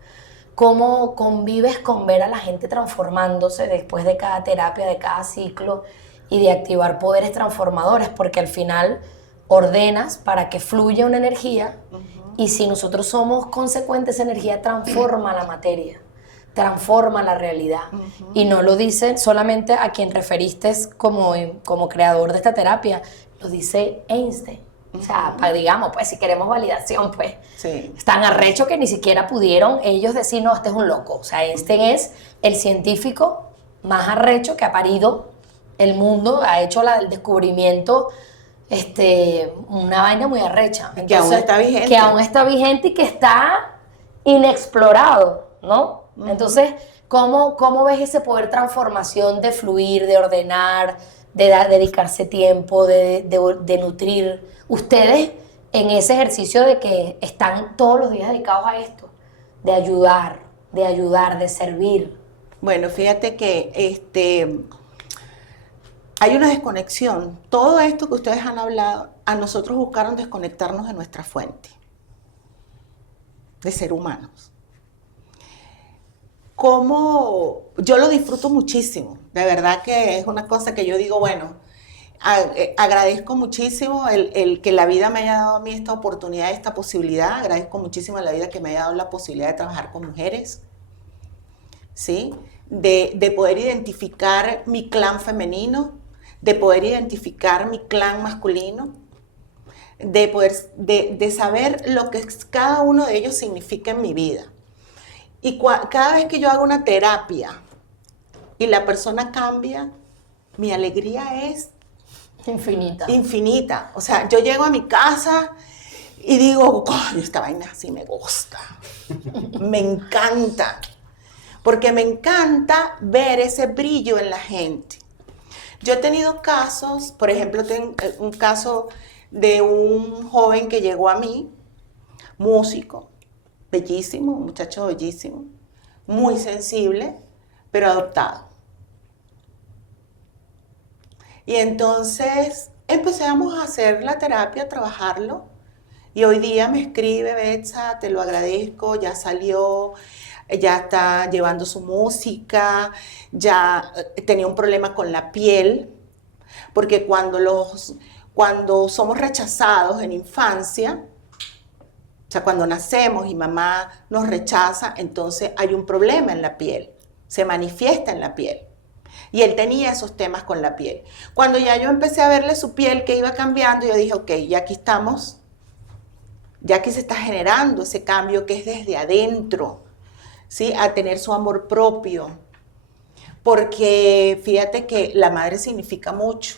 ¿Cómo convives con ver a la gente transformándose después de cada terapia, de cada ciclo y de activar poderes transformadores? Porque al final ordenas para que fluya una energía y si nosotros somos consecuentes, esa energía transforma la materia, transforma la realidad. Y no lo dice solamente a quien referiste como creador de esta terapia, lo dice Einstein. O sea, digamos, pues si queremos validación, pues están arrechos que ni siquiera pudieron ellos decir, no, este es un loco. O sea, Einstein es el científico más arrecho que ha parido el mundo, ha hecho el descubrimiento, una vaina muy arrecha. Entonces, que aún está vigente. Que aún está vigente y que está inexplorado, ¿no? Entonces, ¿cómo ves ese poder transformación de fluir, de ordenar, de dedicarse tiempo, de nutrir? Ustedes en ese ejercicio de que están todos los días dedicados a esto, de ayudar, de servir. Bueno, fíjate que hay una desconexión. Todo esto que ustedes han hablado, a nosotros buscaron desconectarnos de nuestra fuente, de ser humanos. Como yo lo disfruto muchísimo, de verdad que es una cosa que yo digo, bueno, agradezco muchísimo el que la vida me haya dado a mí esta oportunidad, esta posibilidad. Agradezco muchísimo a la vida que me haya dado la posibilidad de trabajar con mujeres, ¿sí? De poder identificar mi clan femenino, de poder identificar mi clan masculino, de saber lo que cada uno de ellos significa en mi vida. Y cada vez que yo hago una terapia y la persona cambia, mi alegría es infinita. O sea, yo llego a mi casa y digo, coño, esta vaina sí me gusta. Me encanta. Porque me encanta ver ese brillo en la gente. Yo he tenido casos, por ejemplo, tengo un caso de un joven que llegó a mí, músico, bellísimo, un muchacho bellísimo, muy sensible, pero adoptado. Y entonces empezamos a hacer la terapia, a trabajarlo. Y hoy día me escribe, Betsa, te lo agradezco, ya salió, ya está llevando su música, ya tenía un problema con la piel, porque cuando somos rechazados en infancia, o sea, cuando nacemos y mamá nos rechaza, entonces hay un problema en la piel, se manifiesta en la piel. Y él tenía esos temas con la piel. Cuando ya yo empecé a verle su piel que iba cambiando, yo dije, ok, ya aquí estamos, ya aquí se está generando ese cambio que es desde adentro, ¿sí? A tener su amor propio. Porque fíjate que la madre significa mucho.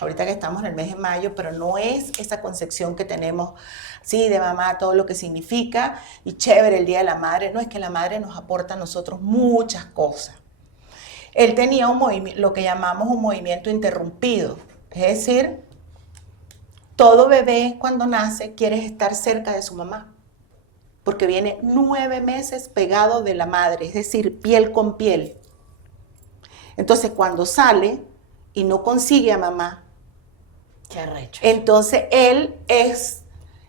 Ahorita que estamos en el mes de mayo, pero no es esa concepción que tenemos, sí, de mamá, todo lo que significa, y chévere el Día de la Madre. No, es que la madre nos aporta a nosotros muchas cosas. Él tenía lo que llamamos un movimiento interrumpido, es decir, todo bebé cuando nace quiere estar cerca de su mamá, porque viene 9 meses pegado de la madre, es decir, piel con piel. Entonces, cuando sale y no consigue a mamá, qué arrecho. Entonces el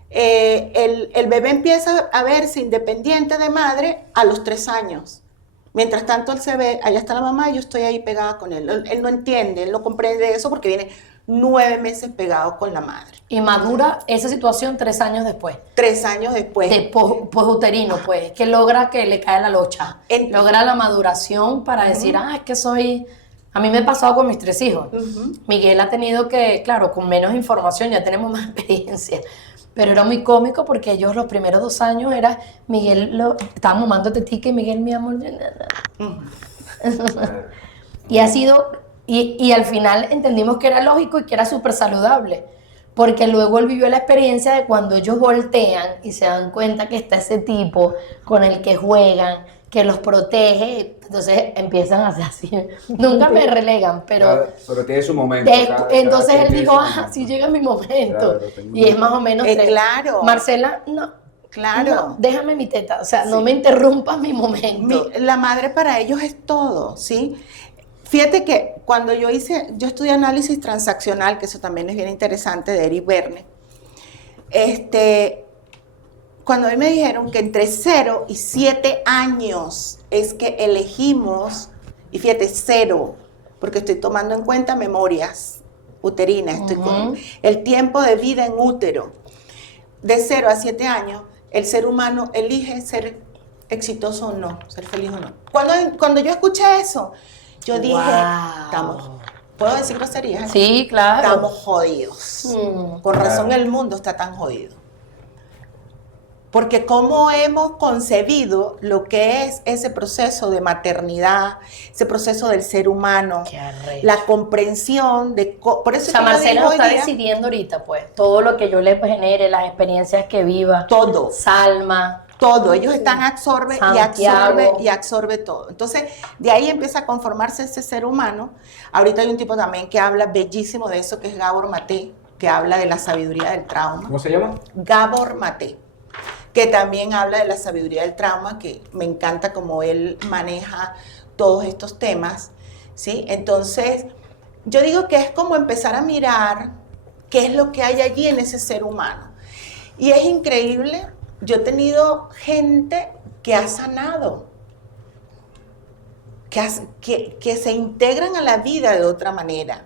bebé empieza a verse independiente de madre a los 3 años. Mientras tanto, él se ve, allá está la mamá y yo estoy ahí pegada con él. Él no entiende, él no comprende eso porque viene 9 meses pegado con la madre. Y madura esa situación 3 años después. 3 años después. De posuterino, pues, que logra que le cae la locha. Logra la maduración para decir, es que soy... A mí me ha pasado con mis 3 hijos. Miguel ha tenido que, claro, con menos información, ya tenemos más experiencia. Pero era muy cómico porque ellos los primeros 2 años era Miguel, estaba mamando tetica y Miguel, mi amor, y ha sido, y al final entendimos que era lógico y que era súper saludable, porque luego él vivió la experiencia de cuando ellos voltean y se dan cuenta que está ese tipo con el que juegan, que los protege, entonces empiezan a hacer así. Nunca me relegan, pero tiene su momento. Entonces él dijo, sí llega mi momento. Claro, y es más o menos... claro. Marcela, no. Claro. No, déjame mi teta, o sea, no me interrumpas mi momento. La madre para ellos es todo, ¿sí? Fíjate que cuando yo estudié análisis transaccional, que eso también es bien interesante, de Eric Berne, cuando a mí me dijeron que entre 0 y 7 años es que elegimos, y fíjate, 0, porque estoy tomando en cuenta memorias uterinas, estoy con el tiempo de vida en útero, de 0 a 7 años, el ser humano elige ser exitoso o no, ser feliz o no. Cuando yo escuché eso, yo dije, ¿puedo decir groserías? Sí, claro. Estamos jodidos. Con razón el mundo está tan jodido. Porque cómo hemos concebido lo que es ese proceso de maternidad, ese proceso del ser humano, la comprensión de... Por eso o sea, Marcela está decidiendo ahorita, pues, todo lo que yo le genere, las experiencias que viva. Todo. Salma. Todo, ellos están absorbe y absorbe todo. Entonces, de ahí empieza a conformarse ese ser humano. Ahorita hay un tipo también que habla bellísimo de eso, que es Gabor Maté, que habla de la sabiduría del trauma. ¿Cómo se llama? Gabor Maté, que también habla de la sabiduría del trauma, que me encanta cómo él maneja todos estos temas, ¿sí? Entonces, yo digo que es como empezar a mirar qué es lo que hay allí en ese ser humano. Y es increíble. Yo he tenido gente que ha sanado, que se integran a la vida de otra manera,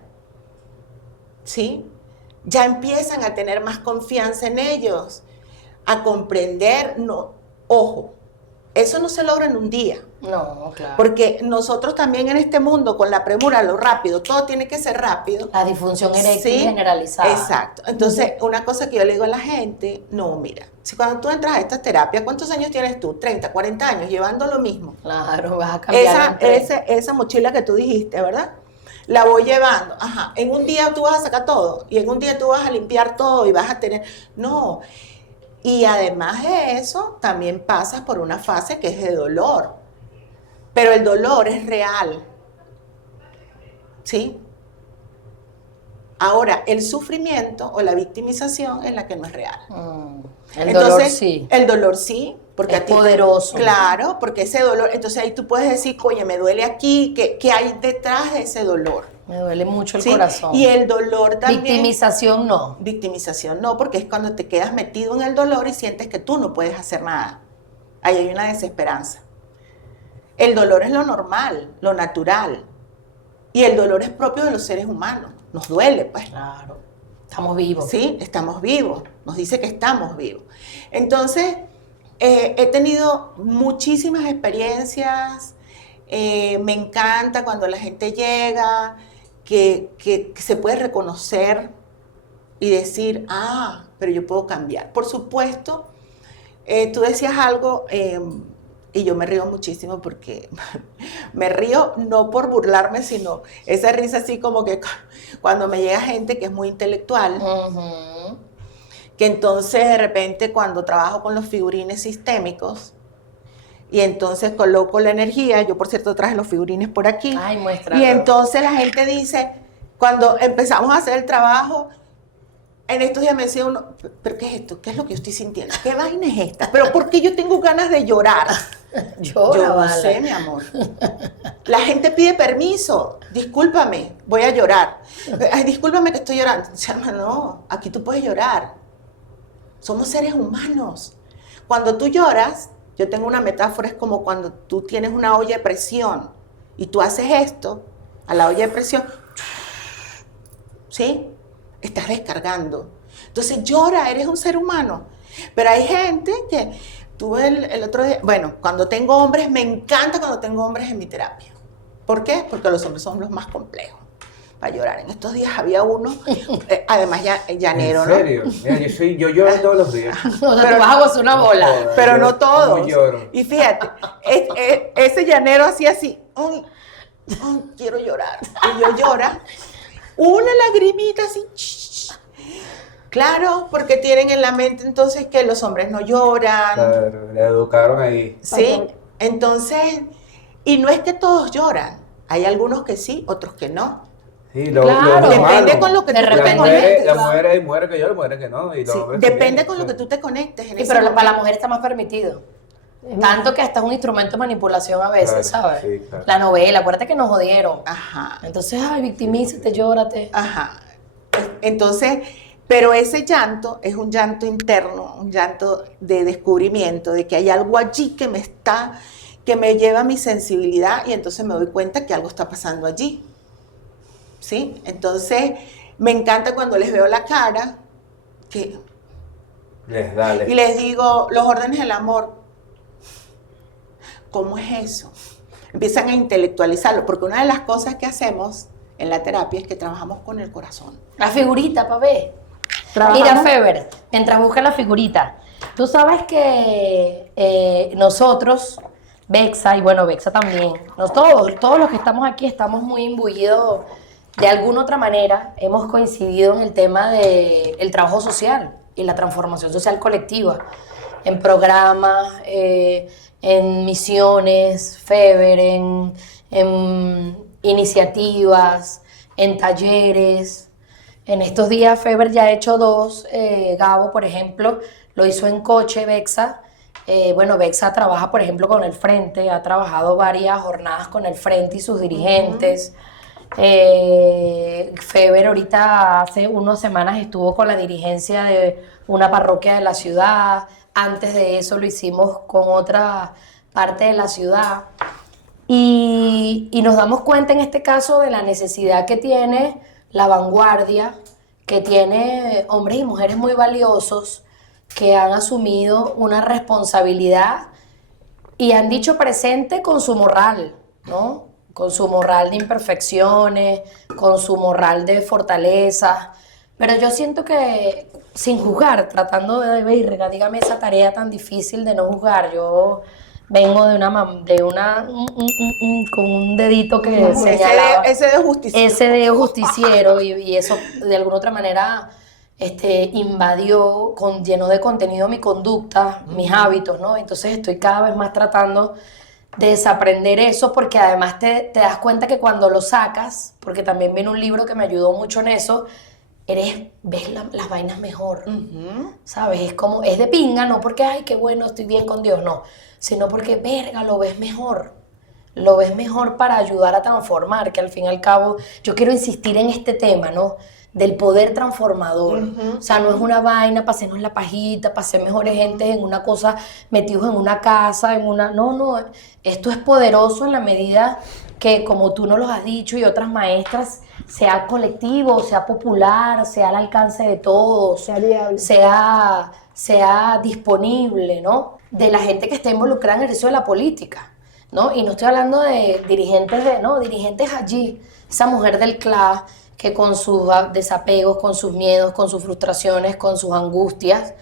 ¿sí? Ya empiezan a tener más confianza en ellos, a comprender, no, ojo, eso no se logra en un día. No, claro. Porque nosotros también en este mundo, con la premura, lo rápido, todo tiene que ser rápido. La disfunción eréctil ¿sí? generalizada. Exacto. Entonces, una cosa que yo le digo a la gente, no, mira, si cuando tú entras a estas terapias, ¿cuántos años tienes tú? 30, 40 años, llevando lo mismo. Claro, vas a cambiar. Esa mochila que tú dijiste, ¿verdad? La voy llevando. Ajá. En un día tú vas a sacar todo, y en un día tú vas a limpiar todo, y vas a tener... No. Y además de eso, también pasas por una fase que es de dolor. Pero el dolor es real. ¿Sí? Ahora, el sufrimiento o la victimización es la que no es real. El dolor sí. El dolor sí. Porque es poderoso. Claro, porque ese dolor, entonces ahí tú puedes decir, oye, me duele aquí, ¿qué hay detrás de ese dolor? Me duele mucho el ¿sí? corazón. Y el dolor también. Victimización no. Victimización no, porque es cuando te quedas metido en el dolor y sientes que tú no puedes hacer nada. Ahí hay una desesperanza. El dolor es lo normal, lo natural. Y el dolor es propio de los seres humanos. Nos duele, pues. Claro. Estamos vivos. Sí, estamos vivos. Nos dice que estamos vivos. Entonces, he tenido muchísimas experiencias. Me encanta cuando la gente llega, que se puede reconocer y decir, pero yo puedo cambiar. Por supuesto, tú decías algo... y yo me río muchísimo porque me río no por burlarme, sino esa risa así como que cuando me llega gente que es muy intelectual, que entonces de repente cuando trabajo con los figurines sistémicos y entonces coloco la energía, yo por cierto traje los figurines por aquí, y entonces la gente dice, cuando empezamos a hacer el trabajo, en estos días me decía uno, ¿pero qué es esto? ¿Qué es lo que yo estoy sintiendo? ¿Qué vaina es esta? ¿Pero por qué yo tengo ganas de llorar? Yo no sé, mi amor. La gente pide permiso. Discúlpame, voy a llorar. Ay, discúlpame que estoy llorando. No, aquí tú puedes llorar. Somos seres humanos. Cuando tú lloras, yo tengo una metáfora, es como cuando tú tienes una olla de presión y tú haces esto a la olla de presión, ¿sí? Estás descargando. Entonces llora, eres un ser humano. Pero hay gente que tuve el otro día, bueno, cuando tengo hombres, me encanta cuando tengo hombres en mi terapia. ¿Por qué? Porque los hombres son los más complejos para llorar. En estos días había uno, además llanero, ¿no? ¿En serio? Mira, yo lloro todos los días. O sea, tú vas a gozar una bola. Pero no todos. Lloro. Y fíjate, ese llanero hacía así, "Ay, quiero llorar". Y yo llora, una lagrimita así. Claro, porque tienen en la mente entonces que los hombres no lloran. Claro, le educaron ahí. Sí, entonces, y no es que todos lloran. Hay algunos que sí, otros que no. Sí, Claro. Depende con lo que De tú te repente- conectes. La mujer hay mujeres que lloran, mujeres que no. Y los Sí, hombres depende también. con lo que tú te conectes. En Sí, ese pero para la momento. mujer está más permitido. Tanto que hasta es un instrumento de manipulación a veces, Claro, ¿sabes? sí, claro. La novela, acuérdate que nos jodieron. Ajá. Entonces, ay, victimízate, llórate. Ajá. Entonces, pero ese llanto es un llanto interno, un llanto de descubrimiento, de que hay algo allí que me lleva a mi sensibilidad y entonces me doy cuenta que algo está pasando allí. ¿Sí? Entonces, me encanta cuando les veo la cara y les digo, los órdenes del amor, ¿cómo es eso? Empiezan a intelectualizarlo, porque una de las cosas que hacemos en la terapia es que trabajamos con el corazón. La figurita, pa' ver. Trabajamos- Mira, Feber, mientras busca la figurita, tú sabes que nosotros, Bexa, y bueno, Bexa también, todos los que estamos aquí estamos muy imbuidos de alguna otra manera, hemos coincidido en el tema del trabajo social y la transformación social colectiva, en programas, en misiones, Feber, en iniciativas, en talleres. En estos días Feber ya ha hecho 2, Gabo, por ejemplo, lo hizo en Coche, Bexa. Bueno, Bexa trabaja, por ejemplo, con el Frente, ha trabajado varias jornadas con el Frente y sus dirigentes. Feber ahorita hace unas semanas estuvo con la dirigencia de una parroquia de la ciudad. Antes de eso lo hicimos con otra parte de la ciudad. Y nos damos cuenta en este caso de la necesidad que tiene la vanguardia, que tiene hombres y mujeres muy valiosos que han asumido una responsabilidad y han dicho presente con su morral, ¿no? Con su morral de imperfecciones, con su morral de fortalezas. Pero yo siento que, sin juzgar, tratando de verga, dígame esa tarea tan difícil de no juzgar, yo vengo con un dedito que señalaba. Ese de justicia. Ese dedo justiciero y eso de alguna otra manera invadió, llenó de contenido mi conducta, mis hábitos, ¿no? Entonces estoy cada vez más tratando de desaprender eso porque además te das cuenta que cuando lo sacas, porque también viene un libro que me ayudó mucho en eso, ves las vainas mejor, ¿sabes? Es de pinga, no porque, ay, qué bueno, estoy bien con Dios, no, sino porque, verga, lo ves mejor para ayudar a transformar, que al fin y al cabo, yo quiero insistir en este tema, ¿no? Del poder transformador. O sea, no es una vaina para hacernos la pajita, para ser mejores gentes en una cosa, metidos en una casa, no, esto es poderoso en la medida que, como tú nos lo has dicho y otras maestras, sea colectivo, sea popular, sea al alcance de todos, Sea viable. sea disponible, ¿no? De la gente que está involucrada en eso de la política, ¿no? Y no estoy hablando de dirigentes allí, esa mujer del CLA que con sus desapegos, con sus miedos, con sus frustraciones, con sus angustias,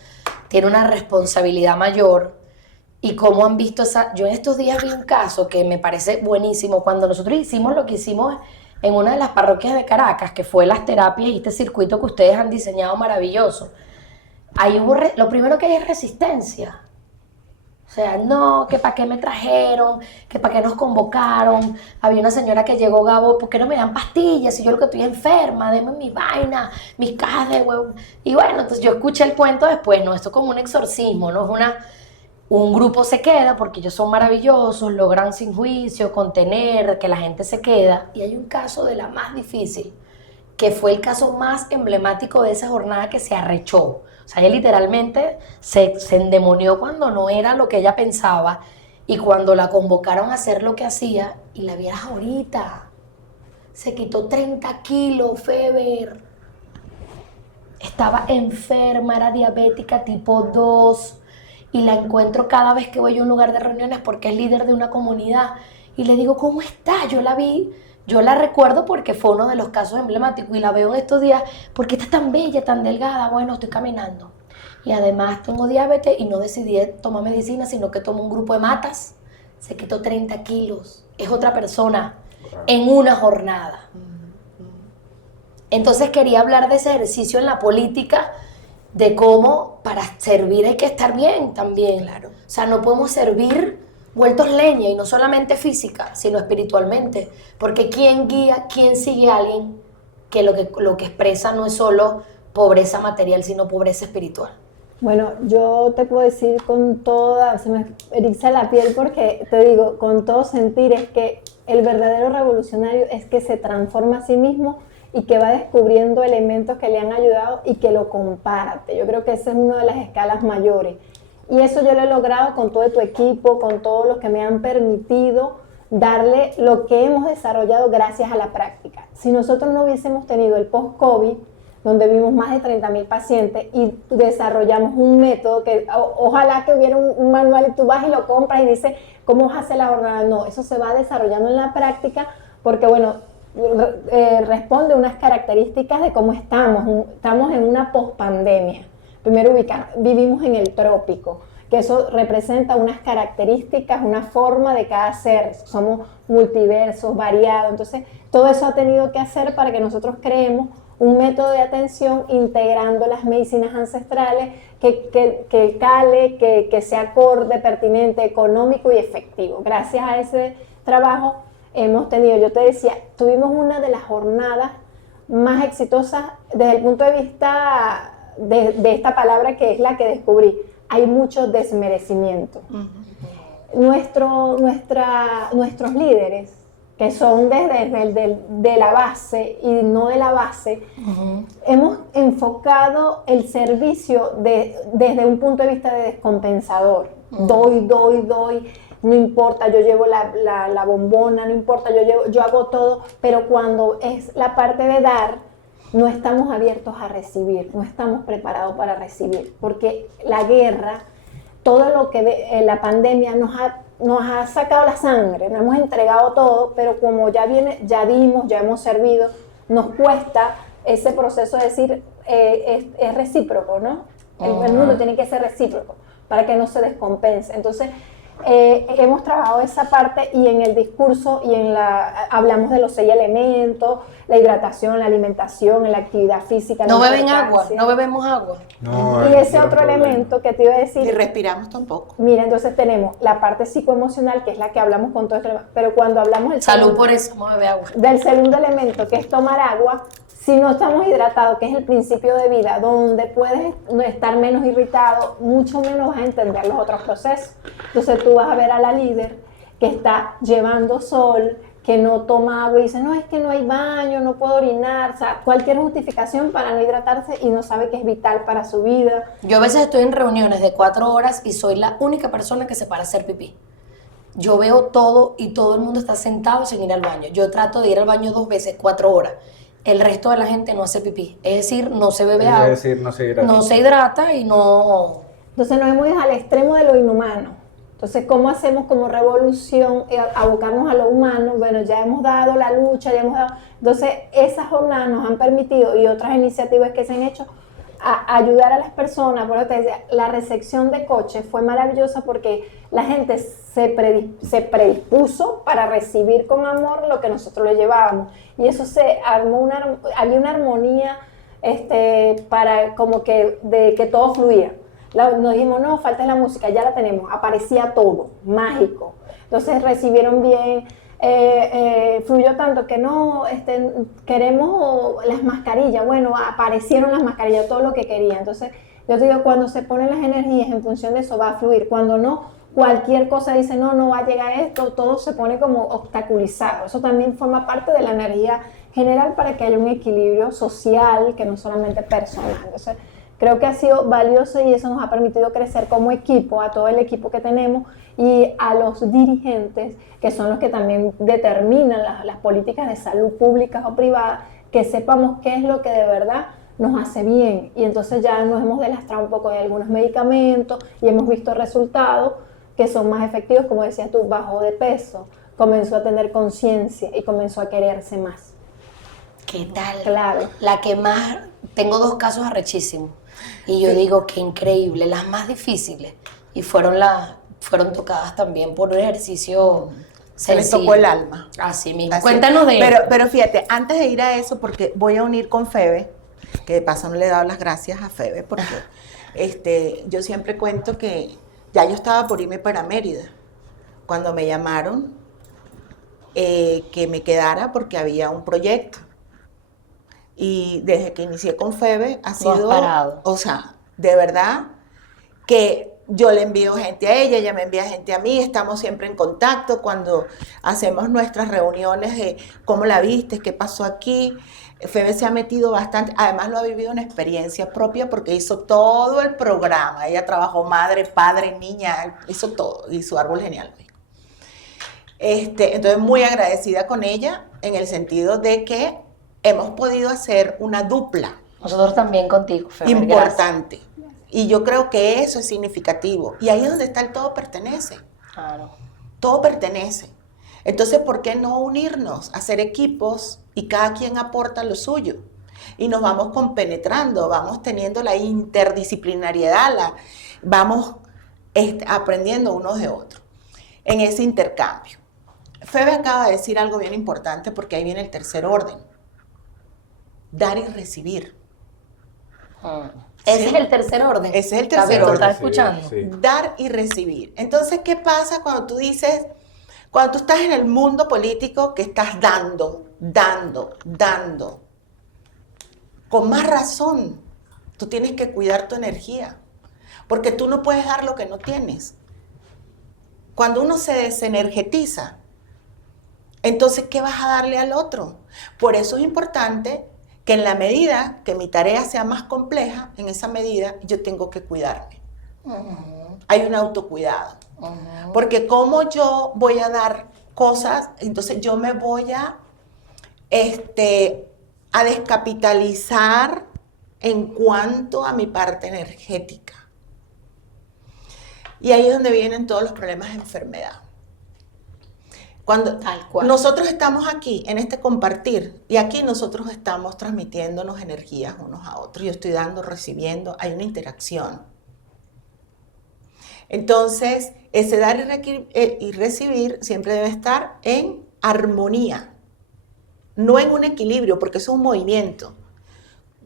tiene una responsabilidad mayor. Y cómo han visto yo en estos días vi un caso que me parece buenísimo, cuando nosotros hicimos lo que hicimos en una de las parroquias de Caracas, que fue las terapias y este circuito que ustedes han diseñado maravilloso. Ahí lo primero que hay es resistencia. O sea, no, que para qué me trajeron, que para qué nos convocaron. Había una señora que llegó, Gabo, ¿por qué no me dan pastillas? Si yo lo que estoy enferma, denme mi vaina, mis cajas de huevo. Y bueno, entonces yo escuché el cuento después, ¿no? Esto es como un exorcismo, ¿no? Un grupo se queda porque ellos son maravillosos, logran sin juicio contener, que la gente se queda. Y hay un caso de la más difícil, que fue el caso más emblemático de esa jornada, que se arrechó. O sea, ella literalmente se endemonió cuando no era lo que ella pensaba, y cuando la convocaron a hacer lo que hacía, y la vieras ahorita, se quitó 30 kilos, Feber. Estaba enferma, era diabética tipo 2, y la encuentro cada vez que voy a un lugar de reuniones porque es líder de una comunidad, y le digo, ¿cómo está? Yo la vi. Yo la recuerdo porque fue uno de los casos emblemáticos y la veo en estos días. ¿Por qué está tan bella, tan delgada? Bueno, estoy caminando. Y además tengo diabetes y no decidí tomar medicina, sino que tomo un grupo de matas. Se quitó 30 kilos. Es otra persona en una jornada. Entonces quería hablar de ese ejercicio en la política, de cómo para servir hay que estar bien también. Claro. O sea, no podemos servir vueltos leña, y no solamente física, sino espiritualmente, porque ¿quién guía, quién sigue a alguien que lo que expresa no es solo pobreza material, sino pobreza espiritual? Bueno, yo te puedo decir con toda, se me eriza la piel porque te digo, con todo sentir, es que el verdadero revolucionario es que se transforma a sí mismo y que va descubriendo elementos que le han ayudado y que lo comparte. Yo creo que esa es una de las escalas mayores. Y eso yo lo he logrado con todo tu equipo, con todos los que me han permitido darle lo que hemos desarrollado gracias a la práctica. Si nosotros no hubiésemos tenido el post-COVID, donde vimos más de 30.000 pacientes y desarrollamos un método que ojalá que hubiera un manual y tú vas y lo compras y dices cómo vas a hacer la jornada. No, eso se va desarrollando en la práctica porque, bueno, responde a unas características de cómo estamos. Estamos en una pospandemia. Primero vivimos en el trópico, que eso representa unas características, una forma de cada ser. Somos multiversos, variados. Entonces, todo eso ha tenido que hacer para que nosotros creemos un método de atención integrando las medicinas ancestrales que cale, que sea acorde, pertinente, económico y efectivo. Gracias a ese trabajo hemos tenido, yo te decía, tuvimos una de las jornadas más exitosas desde el punto de vista de esta palabra que es la que descubrí. Hay mucho desmerecimiento. Nuestros líderes, que son de la base y no de la base, hemos enfocado el servicio desde un punto de vista de descompensador. Doy, no importa, yo llevo la bombona, no importa, yo hago todo, pero cuando es la parte de dar, no estamos abiertos a recibir, no estamos preparados para recibir, porque la guerra, todo lo que la pandemia nos ha sacado la sangre, nos hemos entregado todo, pero como ya dimos, ya hemos servido, nos cuesta ese proceso de decir, es recíproco, ¿no? El mundo tiene que ser recíproco para que no se descompense. Entonces, hemos trabajado esa parte y en el discurso hablamos de los 6 elementos, la hidratación, la alimentación, la actividad física. No beben agua, no bebemos agua. No, y ese otro elemento que te iba a decir. Ni respiramos tampoco. Mira, entonces tenemos la parte psicoemocional, que es la que hablamos con todo esto, pero cuando hablamos por eso, no bebe agua. Del segundo elemento, que es tomar agua, si no estamos hidratados, que es el principio de vida, donde puedes estar menos irritado, mucho menos vas a entender los otros procesos. Entonces tú vas a ver a la líder que está llevando sol, que no toma agua y dice, no, es que no hay baño, no puedo orinar, o sea, cualquier justificación para no hidratarse y no sabe que es vital para su vida. Yo a veces estoy en reuniones de 4 horas y soy la única persona que se para a hacer pipí. Yo veo todo y todo el mundo está sentado sin ir al baño. Yo trato de ir al baño 2 veces, 4 horas. El resto de la gente no hace pipí. Es decir, no se bebe agua. Es decir, no se hidrata. No se hidrata y no... Entonces nos hemos ido al extremo de lo inhumano. Entonces, ¿cómo hacemos como revolución abocarnos a lo humano? Bueno, ya hemos dado la lucha, ya hemos dado... Entonces, esas jornadas nos han permitido, y otras iniciativas que se han hecho, a ayudar a las personas. Por eso te decía, la recepción de coche fue maravillosa porque la gente se predispuso para recibir con amor lo que nosotros le llevábamos. Y eso se armó había una armonía para como que de que todo fluía. Nos dijimos, no, falta la música, ya la tenemos, aparecía todo, mágico. Entonces recibieron bien, fluyó tanto que no, queremos las mascarillas. Bueno, aparecieron las mascarillas, todo lo que quería. Entonces, yo te digo, cuando se ponen las energías en función de eso va a fluir. Cuando no, cualquier cosa dice, no va a llegar esto, todo se pone como obstaculizado. Eso también forma parte de la energía general para que haya un equilibrio social, que no solamente personal. Entonces, creo que ha sido valioso y eso nos ha permitido crecer como equipo, a todo el equipo que tenemos y a los dirigentes, que son los que también determinan las políticas de salud públicas o privadas, que sepamos qué es lo que de verdad nos hace bien. Y entonces ya nos hemos delastrado un poco de algunos medicamentos y hemos visto resultados que son más efectivos, como decías tú, bajó de peso, comenzó a tener conciencia y comenzó a quererse más. ¿Qué tal? Claro. La que más... Tengo 2 casos arrechísimos. Y yo digo, qué increíble, las más difíciles. Y fueron tocadas también por un ejercicio Se les sencillo. tocó el alma. Así mismo. Así. Cuéntanos de él. Pero fíjate, antes de ir a eso, porque voy a unir con Febe, que de paso no le he dado las gracias a Febe, porque yo siempre cuento que ya yo estaba por irme para Mérida, cuando me llamaron que me quedara porque había un proyecto. Y desde que inicié con Febe ha sido, parado. o sea, de verdad, que yo le envío gente a ella me envía gente a mí, estamos siempre en contacto cuando hacemos nuestras reuniones de cómo la viste, qué pasó aquí. Febe se ha metido bastante, además lo ha vivido en experiencia propia porque hizo todo el programa, ella trabajó madre, padre, niña, hizo todo, y su árbol genealógico. Entonces muy agradecida con ella en el sentido de que hemos podido hacer una dupla. Nosotros también contigo, Febe. Importante. Gracias. Y yo creo que eso es significativo. Y ahí es donde está el todo pertenece. Claro. Todo pertenece. Entonces, ¿por qué no unirnos, hacer equipos y cada quien aporta lo suyo? Y nos vamos compenetrando, vamos teniendo la interdisciplinariedad, vamos aprendiendo unos de otros en ese intercambio. Febe acaba de decir algo bien importante porque ahí viene el tercer orden. Dar y recibir. Ese es el tercer orden. Ese es el tercer orden. ¿Estás escuchando? Sí. Dar y recibir. Entonces, ¿qué pasa cuando tú dices, cuando tú estás en el mundo político que estás dando? Con más razón, tú tienes que cuidar tu energía, porque tú no puedes dar lo que no tienes. Cuando uno se desenergetiza, entonces, ¿qué vas a darle al otro? Por eso es importante que en la medida que mi tarea sea más compleja, les esa medida yo tengo que cuidarme. Hay un autocuidado. Porque como yo voy a dar cosas, entonces yo me voy a descapitalizar en cuanto a mi parte energética. Y ahí es donde vienen todos los problemas de enfermedad. Cuando nosotros estamos aquí en este compartir y aquí nosotros estamos transmitiéndonos energías unos a otros, yo estoy dando, recibiendo, hay una interacción. Entonces, ese dar y recibir siempre debe estar en armonía, no en un equilibrio, porque eso es un movimiento.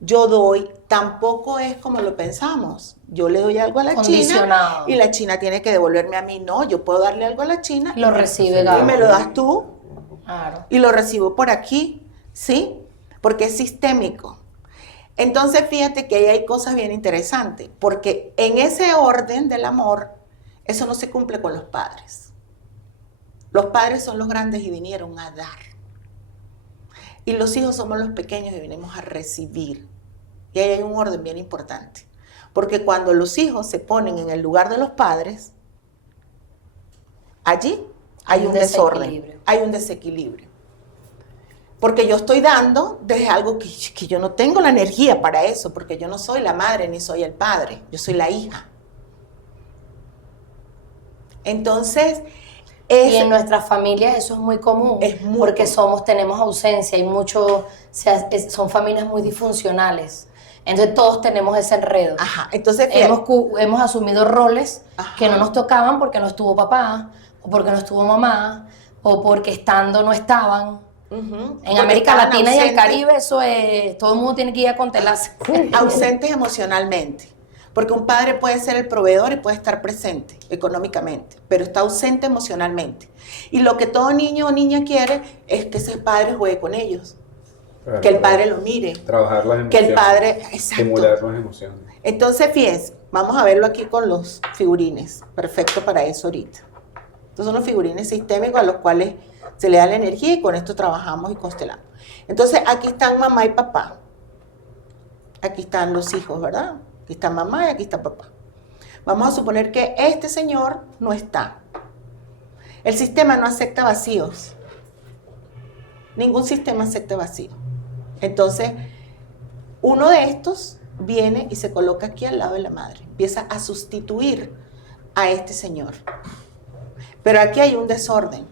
Yo doy, tampoco es como lo pensamos. Yo le doy algo a la China y la China tiene que devolverme a mí. No, yo puedo darle algo a la China. Lo recibe Gaby. Y me lo das tú. Claro. Y lo recibo por aquí, ¿sí? Porque es sistémico. Entonces, fíjate que ahí hay cosas bien interesantes, porque en ese orden del amor, eso no se cumple con los padres. Los padres son los grandes y vinieron a dar. Y los hijos somos los pequeños y venimos a recibir. Y ahí hay un orden bien importante. Porque cuando los hijos se ponen en el lugar de los padres, allí hay un desorden, hay un desequilibrio. Porque yo estoy dando desde algo que yo no tengo la energía para eso, porque yo no soy la madre ni soy el padre, yo soy la hija. Entonces, y en nuestras familias eso es muy común, porque tenemos ausencia, hay son familias muy disfuncionales. Entonces todos tenemos ese enredo. Ajá, entonces hemos asumido roles que no nos tocaban porque no estuvo papá, o porque no estuvo mamá, o porque estando no estaban. En América Latina y el Caribe eso es, todo el mundo tiene que ir a contelarse. Ausentes emocionalmente. Porque un padre puede ser el proveedor y puede estar presente económicamente, pero está ausente emocionalmente. Y lo que todo niño o niña quiere es que ese padre juegue con ellos. Que el padre lo mire. Trabajar las emociones. Que el padre, exacto. Estimular las emociones. Entonces, fíjense, vamos a verlo aquí con los figurines. Perfecto para eso ahorita. Estos son los figurines sistémicos a los cuales se le da la energía y con esto trabajamos y constelamos. Entonces, aquí están mamá y papá. Aquí están los hijos, ¿verdad? Aquí está mamá y aquí está papá. Vamos a suponer que este señor no está. El sistema no acepta vacíos. Ningún sistema acepta vacíos. Entonces, uno de estos viene y se coloca aquí al lado de la madre. Empieza a sustituir a este señor. Pero aquí hay un desorden.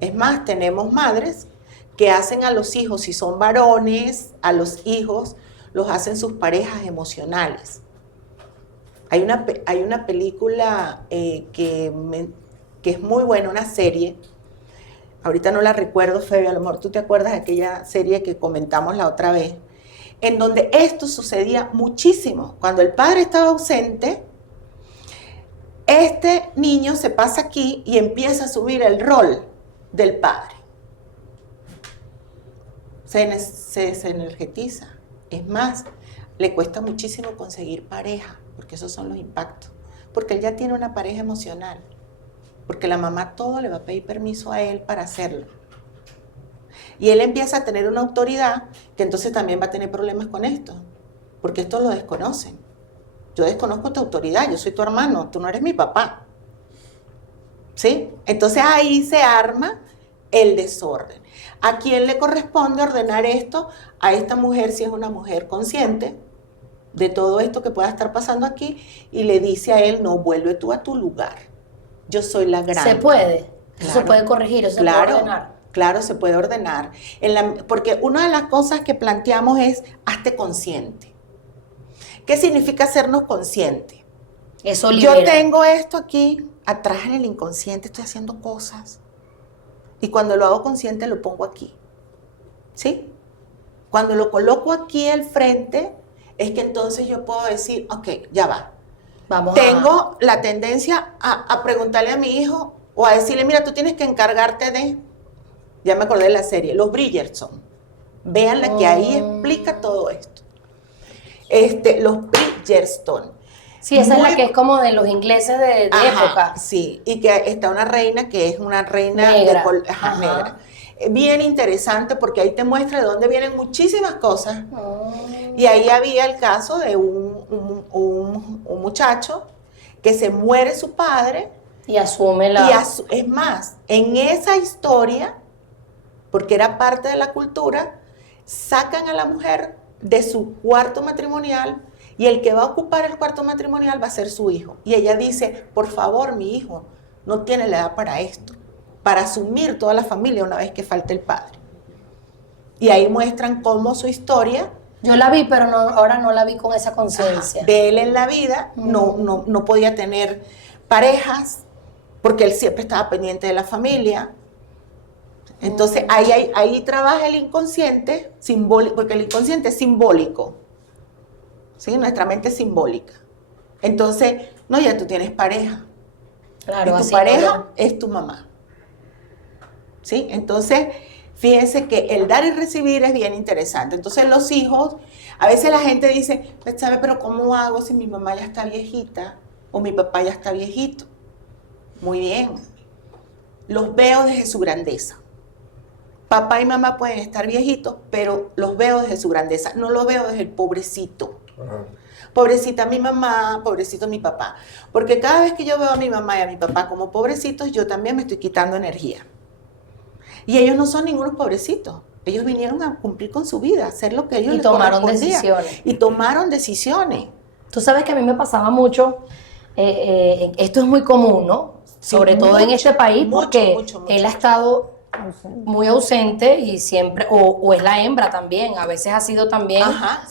Es más, tenemos madres que hacen a los hijos, si son varones, a los hijos los hacen sus parejas emocionales. Hay una película que es muy buena, una serie. Ahorita no la recuerdo, Febe, a lo mejor tú te acuerdas de aquella serie que comentamos la otra vez, en donde esto sucedía muchísimo. Cuando el padre estaba ausente, este niño se pasa aquí y empieza a asumir el rol del padre. Se desenergetiza. Es más, le cuesta muchísimo conseguir pareja, porque esos son los impactos. Porque él ya tiene una pareja emocional. Porque la mamá todo le va a pedir permiso a él para hacerlo. Y él empieza a tener una autoridad que entonces también va a tener problemas con esto. Porque esto lo desconocen. Yo desconozco tu autoridad, yo soy tu hermano, tú no eres mi papá. ¿Sí? Entonces ahí se arma el desorden. ¿A quién le corresponde ordenar esto? A esta mujer, si es una mujer consciente de todo esto que pueda estar pasando aquí, y le dice a él, no, vuelve tú a tu lugar. Yo soy la grande. ¿Se puede? Claro. ¿Se puede corregir? ¿Eso se puede ordenar? Claro, se puede ordenar. Porque una de las cosas que planteamos es, hazte consciente. ¿Qué significa hacernos conscientes? Eso libera. Yo tengo esto aquí, atrás en el inconsciente, estoy haciendo cosas. Y cuando lo hago consciente, lo pongo aquí. ¿Sí? Cuando lo coloco aquí al frente, es que entonces yo puedo decir, ok, ya va. Tengo la tendencia a preguntarle a mi hijo o a decirle, mira, tú tienes que encargarte de... Ya me acordé de la serie, Los Bridgerton. Véanla que ahí explica todo esto. Los Bridgerton. Sí, esa es la que es como de los ingleses de época. Sí, y que está una reina que es una reina negra. Negra. Bien interesante porque ahí te muestra de dónde vienen muchísimas cosas. Y ahí había el caso de un muchacho que se muere su padre. Y asume la... Es más, en esa historia, porque era parte de la cultura, sacan a la mujer de su cuarto matrimonial y el que va a ocupar el cuarto matrimonial va a ser su hijo. Y ella dice, por favor, mi hijo no tiene la edad para esto, para asumir toda la familia una vez que falte el padre. Y ahí muestran cómo su historia... Yo la vi, pero ahora no la vi con esa conciencia. De él en la vida, no podía tener parejas, porque él siempre estaba pendiente de la familia. Entonces, ahí trabaja el inconsciente simbólico, porque el inconsciente es simbólico. ¿Sí? Nuestra mente es simbólica. Entonces, no, ya tú tienes pareja. Claro, y tu pareja es tu mamá. ¿Sí? Entonces, fíjense que el dar y recibir es bien interesante. Entonces, los hijos, a veces la gente dice, ¿sabe? Pero ¿cómo hago si mi mamá ya está viejita o mi papá ya está viejito? Muy bien. Los veo desde su grandeza. Papá y mamá pueden estar viejitos, pero los veo desde su grandeza. No lo veo desde el pobrecito. Pobrecita mi mamá, pobrecito mi papá. Porque cada vez que yo veo a mi mamá y a mi papá como pobrecitos, yo también me estoy quitando energía. Y ellos no son ningunos pobrecitos. Ellos vinieron a cumplir con su vida, a hacer lo que ellos les tomaron correspondía. decisiones. Y tomaron decisiones. Tú sabes que a mí me pasaba mucho, esto es muy común, ¿no? Sí, sobre todo en este país, porque mucho. él ha estado muy ausente y siempre, o es la hembra también, a veces ha sido también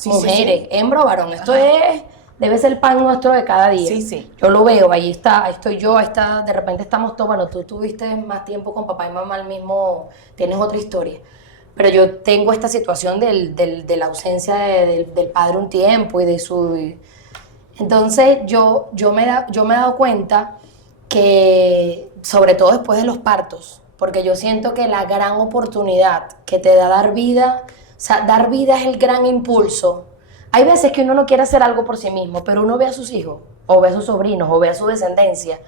mujeres, hembra o varón, esto debe ser el pan nuestro de cada día. Sí. Yo lo veo, ahí estoy yo, de repente estamos todos, bueno, tú tuviste más tiempo con papá y mamá al mismo, tienes otra historia, pero yo tengo esta situación de la ausencia del padre un tiempo y de su... Entonces yo me he dado cuenta que, sobre todo después de los partos, porque yo siento que la gran oportunidad que te da dar vida, o sea, dar vida es el gran impulso. Hay veces que uno no quiere hacer algo por sí mismo, pero uno ve a sus hijos, o ve a sus sobrinos, o ve a su descendencia,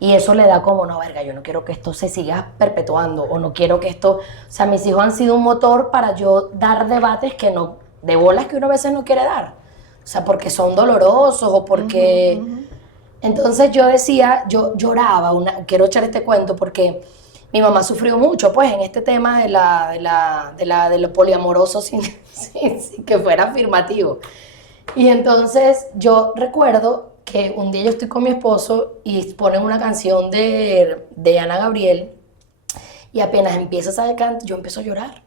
y eso le da como, no, verga, yo no quiero que esto se siga perpetuando, o no quiero que esto... O sea, mis hijos han sido un motor para yo dar debates que no, de bolas que uno a veces no quiere dar. O sea, porque son dolorosos, o porque... Entonces yo decía, yo lloraba, quiero echar este cuento porque mi mamá sufrió mucho, pues, en este tema de lo poliamoroso sin que fuera afirmativo. Y entonces yo recuerdo que un día yo estoy con mi esposo y ponen una canción de Ana Gabriel y apenas empieza a cantar, yo empiezo a llorar.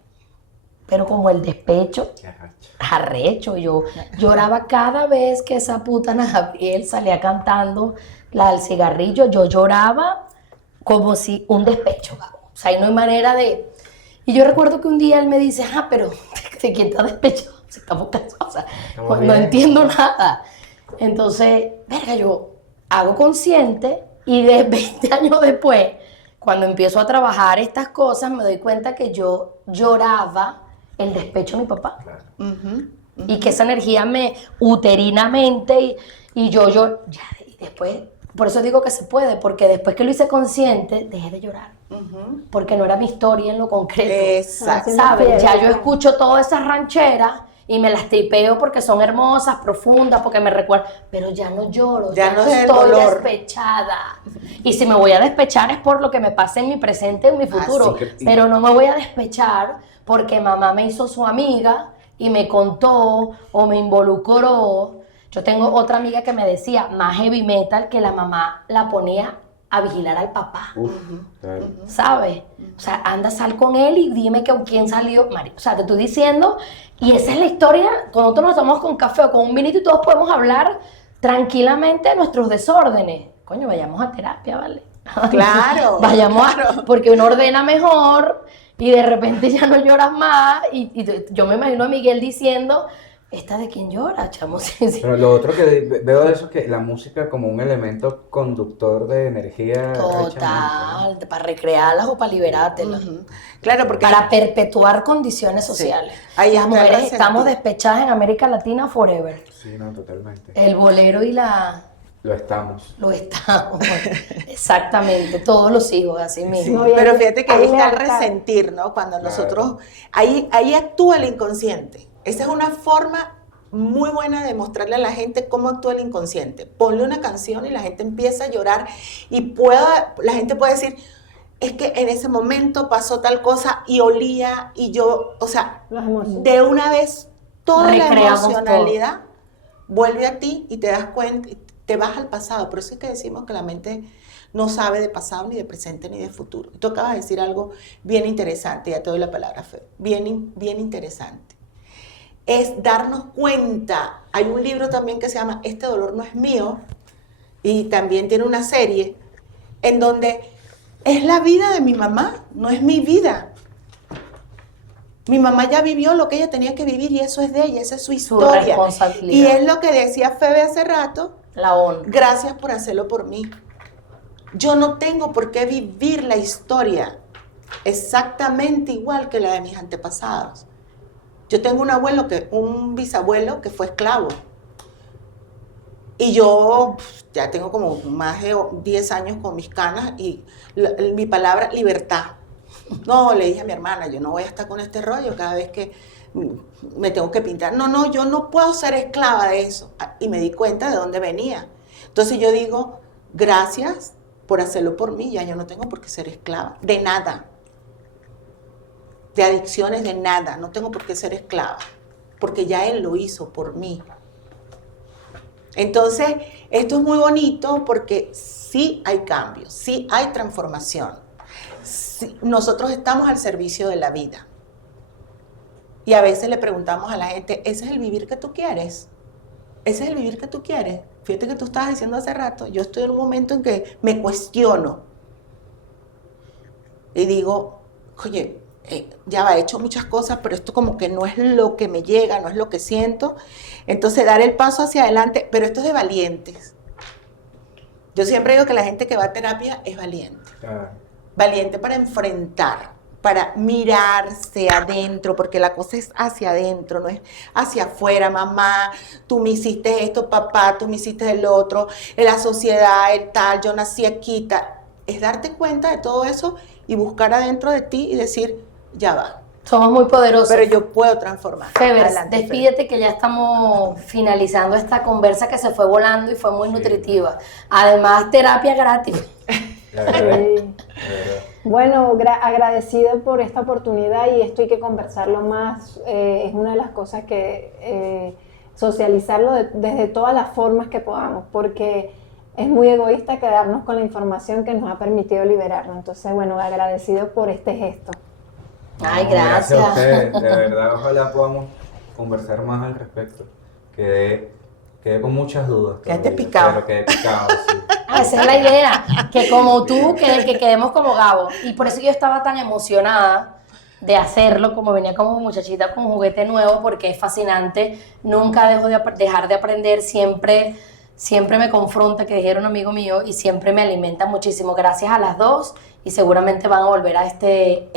Pero como el despecho, arrecho, yo lloraba cada vez que esa puta Ana Gabriel salía cantando la del cigarrillo, yo lloraba como si un despecho, o sea, ahí no hay manera de... Y yo recuerdo que un día él me dice, pero ¿de quién está despechado? O sea, no entiendo nada. Entonces, verga, yo hago consciente y de 20 años después, cuando empiezo a trabajar estas cosas, me doy cuenta que yo lloraba el despecho de mi papá. Claro. Y que esa energía me, uterinamente, y yo ya, y después por eso digo que se puede, porque después que lo hice consciente, dejé de llorar. Porque no era mi historia en lo concreto. Exacto. ¿Sabes? Ya yo escucho todas esas rancheras y me las tripeo porque son hermosas, profundas, porque me recuerdan, pero ya no lloro, Ya ya no no es el estoy dolor. despechada. Y si me voy a despechar es por lo que me pase en mi presente, en mi futuro, Así que- pero no me voy a despechar porque mamá me hizo su amiga y me contó o me involucró. Yo tengo otra amiga que me decía, más heavy metal, que la mamá la ponía a vigilar al papá. Uf, claro. ¿Sabes? O sea, anda, sal con él y dime con quién salió. O sea, te estoy diciendo, y esa es la historia, cuando nosotros nos tomamos con café o con un vinito y todos podemos hablar tranquilamente de nuestros desórdenes. Coño, vayamos a terapia, ¿vale? Claro, Vayamos claro. porque uno ordena mejor y de repente ya no lloras más. Y yo me imagino a Miguel diciendo, ¿esta de quién llora, chamo? Sí, sí. Pero lo otro que veo de eso es que la música como un elemento conductor de energía. rechamente, Total, para recrearlas o para liberártelas. Claro, porque Para perpetuar condiciones Sí. sociales. Ahí Las está el mujeres estamos resentido. despechadas en América Latina forever. ¿no? Sí, no, totalmente. El bolero y Lo estamos. lo estamos. Exactamente, todos los hijos, así mismo. No, y Pero hay- fíjate que hay ahí está el lealtad. resentir, ¿no? Cuando Claro. nosotros, ahí actúa el inconsciente. Esa es una forma muy buena de mostrarle a la gente cómo actúa el inconsciente. Ponle una canción y la gente empieza a llorar y la gente puede decir, es que en ese momento pasó tal cosa y olía y yo, o sea, Las emociones. de una vez toda la Recreamos emocionalidad vuelve a ti y te das cuenta, y te vas al pasado. Por eso es que decimos que la mente no sabe de pasado, ni de presente, ni de futuro. Tú acabas de decir algo bien interesante, ya te doy la palabra, Fe, bien interesante. Es darnos cuenta. Hay un libro también que se llama Este dolor no es mío, y también tiene una serie en donde es la vida de mi mamá, no es mi vida. Mi mamá ya vivió lo que ella tenía que vivir y eso es de ella, esa es su historia. responsabilidad. Y es lo que decía Febe hace rato, La honra. gracias por hacerlo por mí. Yo no tengo por qué vivir la historia exactamente igual que la de mis antepasados. Yo tengo un bisabuelo que fue esclavo. Y yo ya tengo como más de 10 años con mis canas y mi palabra, libertad. No, le dije a mi hermana, yo no voy a estar con este rollo cada vez que me tengo que pintar. No, yo no puedo ser esclava de eso. Y me di cuenta de dónde venía. Entonces yo digo, gracias por hacerlo por mí, ya yo no tengo por qué ser esclava, de nada. De adicciones, de nada, no tengo por qué ser esclava, porque ya él lo hizo por mí. Entonces, esto es muy bonito porque sí hay cambios, sí hay transformación. Sí, nosotros estamos al servicio de la vida. Y a veces le preguntamos a la gente, ¿ese es el vivir que tú quieres? ¿Ese es el vivir que tú quieres? Fíjate que tú estabas diciendo hace rato, yo estoy en un momento en que me cuestiono. Y digo, oye, ya va, he hecho muchas cosas, pero esto como que no es lo que me llega, no es lo que siento. Entonces, dar el paso hacia adelante, pero esto es de valientes. Yo siempre digo que la gente que va a terapia es valiente. Claro. Valiente para enfrentar, para mirarse adentro, porque la cosa es hacia adentro, no es hacia afuera. Mamá, tú me hiciste esto, papá, tú me hiciste el otro, en la sociedad, el tal, yo nací aquí, tal. Es darte cuenta de todo eso y buscar adentro de ti y decir, ya va, Somos muy poderosos. pero yo puedo transformar. Feber, Adelante, Feber. despídete que ya estamos finalizando esta conversa que se fue volando y fue muy nutritiva. Además, terapia gratis. La verdad, Sí. la verdad. Bueno, agradecida por esta oportunidad y esto hay que conversarlo más. Es una de las cosas que socializarlo desde todas las formas que podamos, porque es muy egoísta quedarnos con la información que nos ha permitido liberarnos. Entonces, bueno, agradecido por este gesto. Ay, No, gracias. a ustedes. De verdad, ojalá podamos conversar más al respecto. Quedé con muchas dudas. Quedaste todavía, picado. Pero quedé picado, sí. Ah, esa es la idea, que como tú, que quedemos como Gabo. Y por eso yo estaba tan emocionada de hacerlo, como venía como muchachita con juguete nuevo, porque es fascinante. Nunca dejo de dejar de aprender, siempre me confronta, que dijeron un amigo mío, y siempre me alimenta muchísimo. Gracias a las dos, y seguramente van a volver a este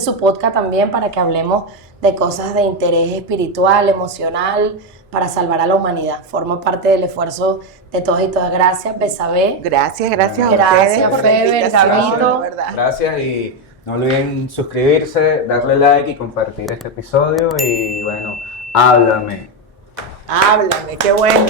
su podcast también para que hablemos de cosas de interés espiritual, emocional, para salvar a la humanidad. Forma parte del esfuerzo de todos y todas. Gracias, Besabé. Gracias a Gracias, ustedes por la Feber, invitación, Gabito. de verdad. Gracias y no olviden suscribirse, darle like y compartir este episodio y bueno, háblame. Háblame, qué bueno.